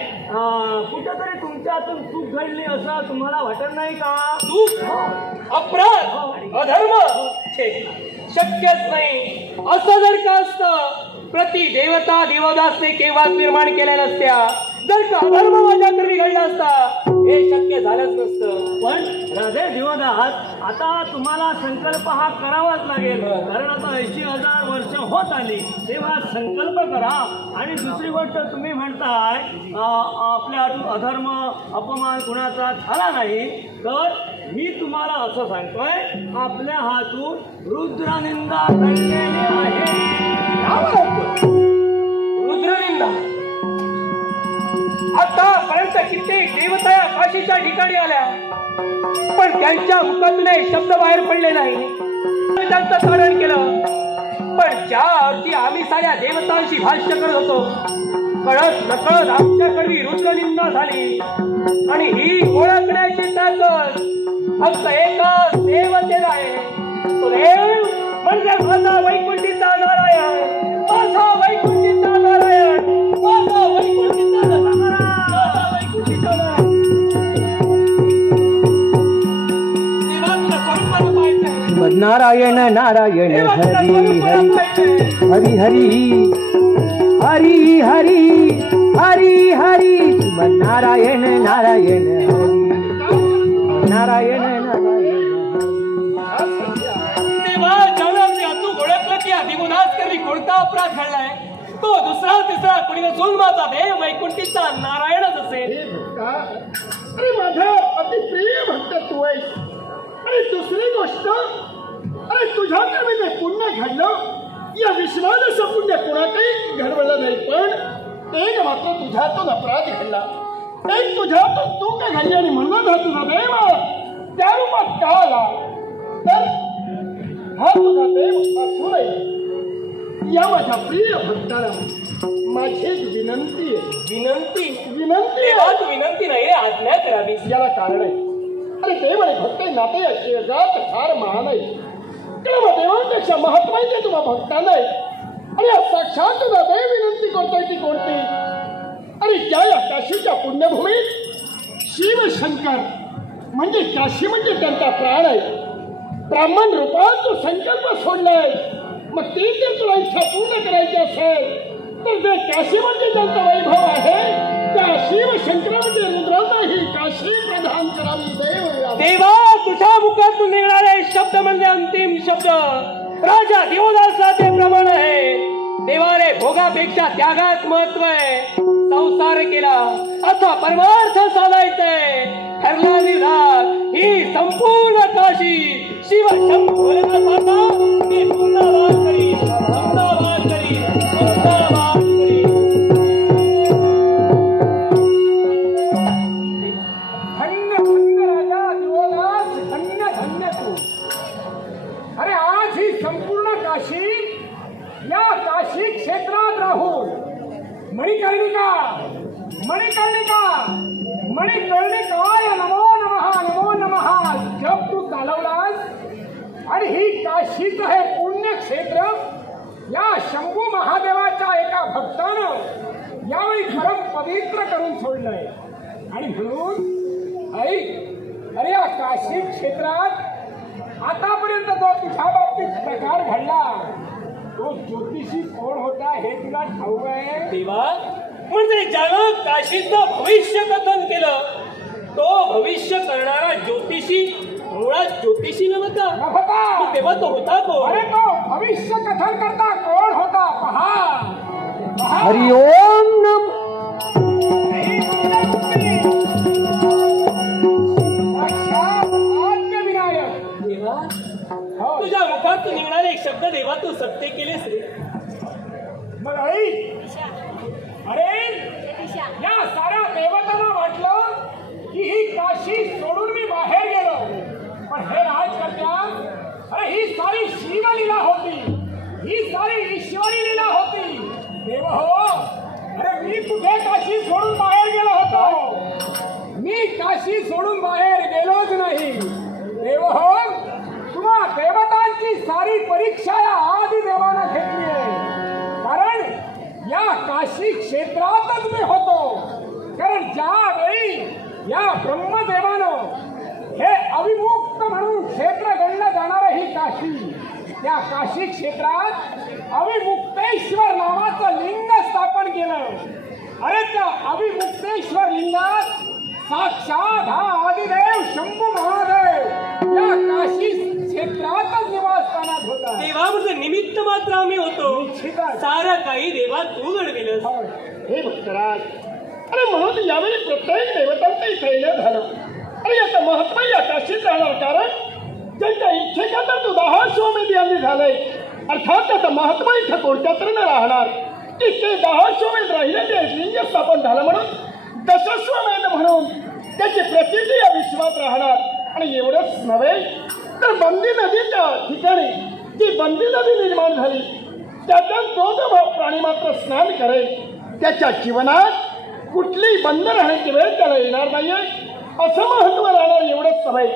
कुठंतरी तुमच्यातून चूक घडली असं तुम्हाला वाटत नाही का? चूक, अपराध, अधर्म छे, शक्यच नाही. असं जर का असतं प्रति देवता देवदासने केव्हाच निर्माण केल्या नसत्या. जर का अधर्म माझ्याकडे घडला असता हे शक्य झालंच नसतं. पण राजे देवदास, आता तुम्हाला संकल्प हा करावाच लागेल. कारण आता 80,000 वर्ष होत आली, तेव्हा संकल्प करा. आणि दुसरी गोष्ट तुम्ही म्हणताय आपल्या हातून अधर्म अपमान कुणाचा झाला नाही, तर मी तुम्हाला असं सांगतोय, आपल्या हातून रुद्रनिंदा घडलेली आहे. रुद्रनिंदा. आतापर्यंत कित्येक देवता या काशीच्या ठिकाणी आल्या, पण त्यांच्या मुखातून एक शब्द बाहेर पडले नाही. त्यांचं कारण केलं, पण ज्या अर्थी आम्ही साऱ्या देवतांशी भाष्य करत होतो, कळत नकळत आमच्याकडे रुद्रनिंदा झाली. आणि ही ओळखण्याची ताकद फक्त एकाच देवतेला आहे. तो देव म्हणजे माझा वैकुंठीचा नारायण. माझा वैकुंठीचा नारायण. माझा वैकुंठीचा नारायण. माझा वैकुंठीचा नारायण. देवाचं स्वरूपानं पाहायचंय. नारायण नारायण देवाचं हरी स्वरूपानं पाहायचंय. हरी हरी हरी हरी हरी हरी हरी नारायण नारायण हरी नारायण नारायण. तेव्हा ज्याने अचूक ओळखलं की अधिगुणाच करी कोणता अपराध घडलाय, तो दुसरा तिसरा कुणी नसून माझा देव वैकुंठीचा नारायणच असेल. अरे माझा अतिप्रिय भक्त तू आहेस. आणि दुसरी गोष्ट, अरे तुझ्याकडे जे पुण्य घडलं, या विश्वाला असं पुण्य कोणाकडे घडवलं नाही, पण एक मात्र तुझ्यातून अपराध घडला. एक तुझ्यातून चूक घडली आणि म्हणून हा तुझा देव त्या रूपात का आला. तर हा तुझा देव असूनही या माझ्या प्रिय भक्ताला माझी विनंती आहे. विनंती. विनंती तेव्हा आहे. तू विनंती नाही रे, आज्ञा करावी. याला कारण आहे. अरे देव आणि भक्त नाते अशी जात फार महान आहे. किंवा देवांपेक्षा महत्वाचे तुझ्या भक्तांना आहे. आणि साक्षात तुझा देव विनंती करतोय ती कोणती. अरे ज्या या काशीच्या पुण्यभूमीत शिवशंकर म्हणजे काशी म्हणजे त्यांचा प्राण आहे. ब्राह्मण रूपात तो संकल्प सोडलाय. मग ती जर तुला इच्छा पूर्ण करायची असेल तर जे काशी म्हणजे त्यांचा वैभव आहे, त्या शिवशंकर म्हणजे रुद्रांना ही काशी प्रदान करावी. देव तेव्हा तुझ्या मुखातून निघणारे शब्द म्हणजे अंतिम शब्द. राजा देवदासला ते प्रमाण आहे. देवारे भोगापेक्षा त्यागात महत्व आहे. संसार केला असा परमार्थ साधायचंय. ठरला निर्धार ही संपूर्ण काशी शिव शंभोलेनाथाचा मी वृंदावन करी, वृंदावन करी, वृंदावन करी. धन्य धन्य राजा देवदास, धन्य धन्य तू. अरे आज ही संपूर्ण काशी या काशी क्षेत्रात राहून मणिकर्णिका मणिकर्णिका मणिकर्णिकाय नमो नमः जप तू चालवलास आणि ही काशीचं हे पुण्यक्षेत्र या शंभू महादेवाच्या एका भक्तानं यावेळी परम पवित्र करून सोडलंय. आणि म्हणून ऐक, अरे या काशी क्षेत्रात आतापर्यंत जो तुझ्या बाबतीत प्रकार घडला तो ज्योतिषी कोण होता हे तुला ठाऊक आहे? देवा, म्हणजे ज्यानं काशीचं भविष्य कथन केलं तो भविष्य करणारा ज्योतिषी मुळात ज्योतिषी नव्हता. नव्हता. मग तेव्हा तो होता कोण? अरे तो भविष्य कथन करता कोण होता पहा. हरि ओम नम साक्षात आद्यविनायक. देवा, हो. तुझ्या मुखात निघणारे एक शब्द देवा तू सत्य केलेस रे. मग ऐक, अरे या साऱ्या देवतांना वाटलं की ही काशी सोडून मी बाहेर गेलो, पण हे राजकन्या, अरे ही सारी शिवलीला होती, ही सारी ईश्वरी लीला होती. देव हो, अरे मी कुठे काशी सोडून बाहेर गेलो होतो? मी काशी सोडून बाहेर गेलोच नाही. देव हो, तुम्हा देवतांची सारी परीक्षा या आदि देवानं घेतली आहे. कारण या काशी क्षेत्रातच मी होतो. कारण ज्यावेळी या ब्रह्मदेवानं हे अविमुक्त म्हणून क्षेत्र गणलं जाणारं ही काशी, त्या काशी क्षेत्रात अविमुक्तेश्वर नावाचं लिंग स्थापन केलं. अरे त्या अविमुक्तेश्वर लिंगात साक्षात हा आदिदेव शंभू महादेव या काशी क्षेत्रातच निवास स्थानात होता. देवा, म्हणजे निमित्त मात्र आम्ही होतो. निश्चितच. सारं काही देवा तू घडविलंस. हे भक्तराज, अरे म्हणून यावेळी प्रत्येक देवतांचं इथे येणं झालं. अरे याचं महत्व या काशीत राहणार. कारण ज्यांच्या इच्छेखातर तू 10 अश्वमेध यांनी झालंय, अर्थात त्याचं महत्व इथं कोणत्या तऱ्हेनं राहणार की ते 10 अश्वमेध राहिले ते लिंग स्थापन झालं म्हणून दशाश्वमेध म्हणून त्याची प्रचिती या विश्वात राहणार. आणि एवढंच नव्हे तर बंदी नदीच्या ठिकाणी जी बंदी नदी निर्माण झाली त्याच्यात जो जो प्राणी मात्र स्नान करेल त्याच्या जीवनात कुठली बंद राहण्याची वेळ त्याला येणार नाहीये असं महत्व राहणार. एवढंच नव्हे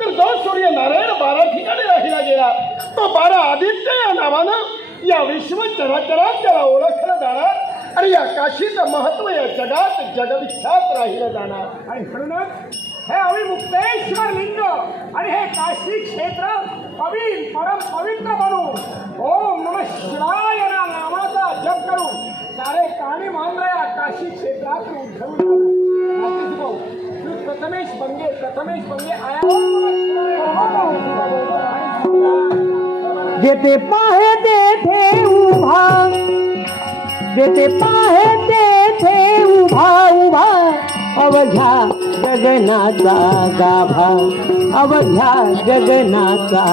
तर जो सूर्य नारायण 12 ठिकाणी राहिला गेला तो 12 आदित्य या नावानं या विश्व चराचरात त्याला ओळखलं जाणार. आणि या काशीचं महत्व या जगात जगविख्यात राहिलं जाणार. आणि म्हणूनच हे अविमुक्तेश्वर लिंग आणि हे काशी क्षेत्र परम पवित्र बनून ओम नमः शिवाय या नामाचा जप करून सारे कानी मांजरा काशी क्षेत्रात उद्धवून प्रथमेश बंगे आया. जेते पाहे तेथे उभा, जेते पाहे तेथे उभा उभा अवघ्या गगनाचा गाभा, अवघ्या गगनाचा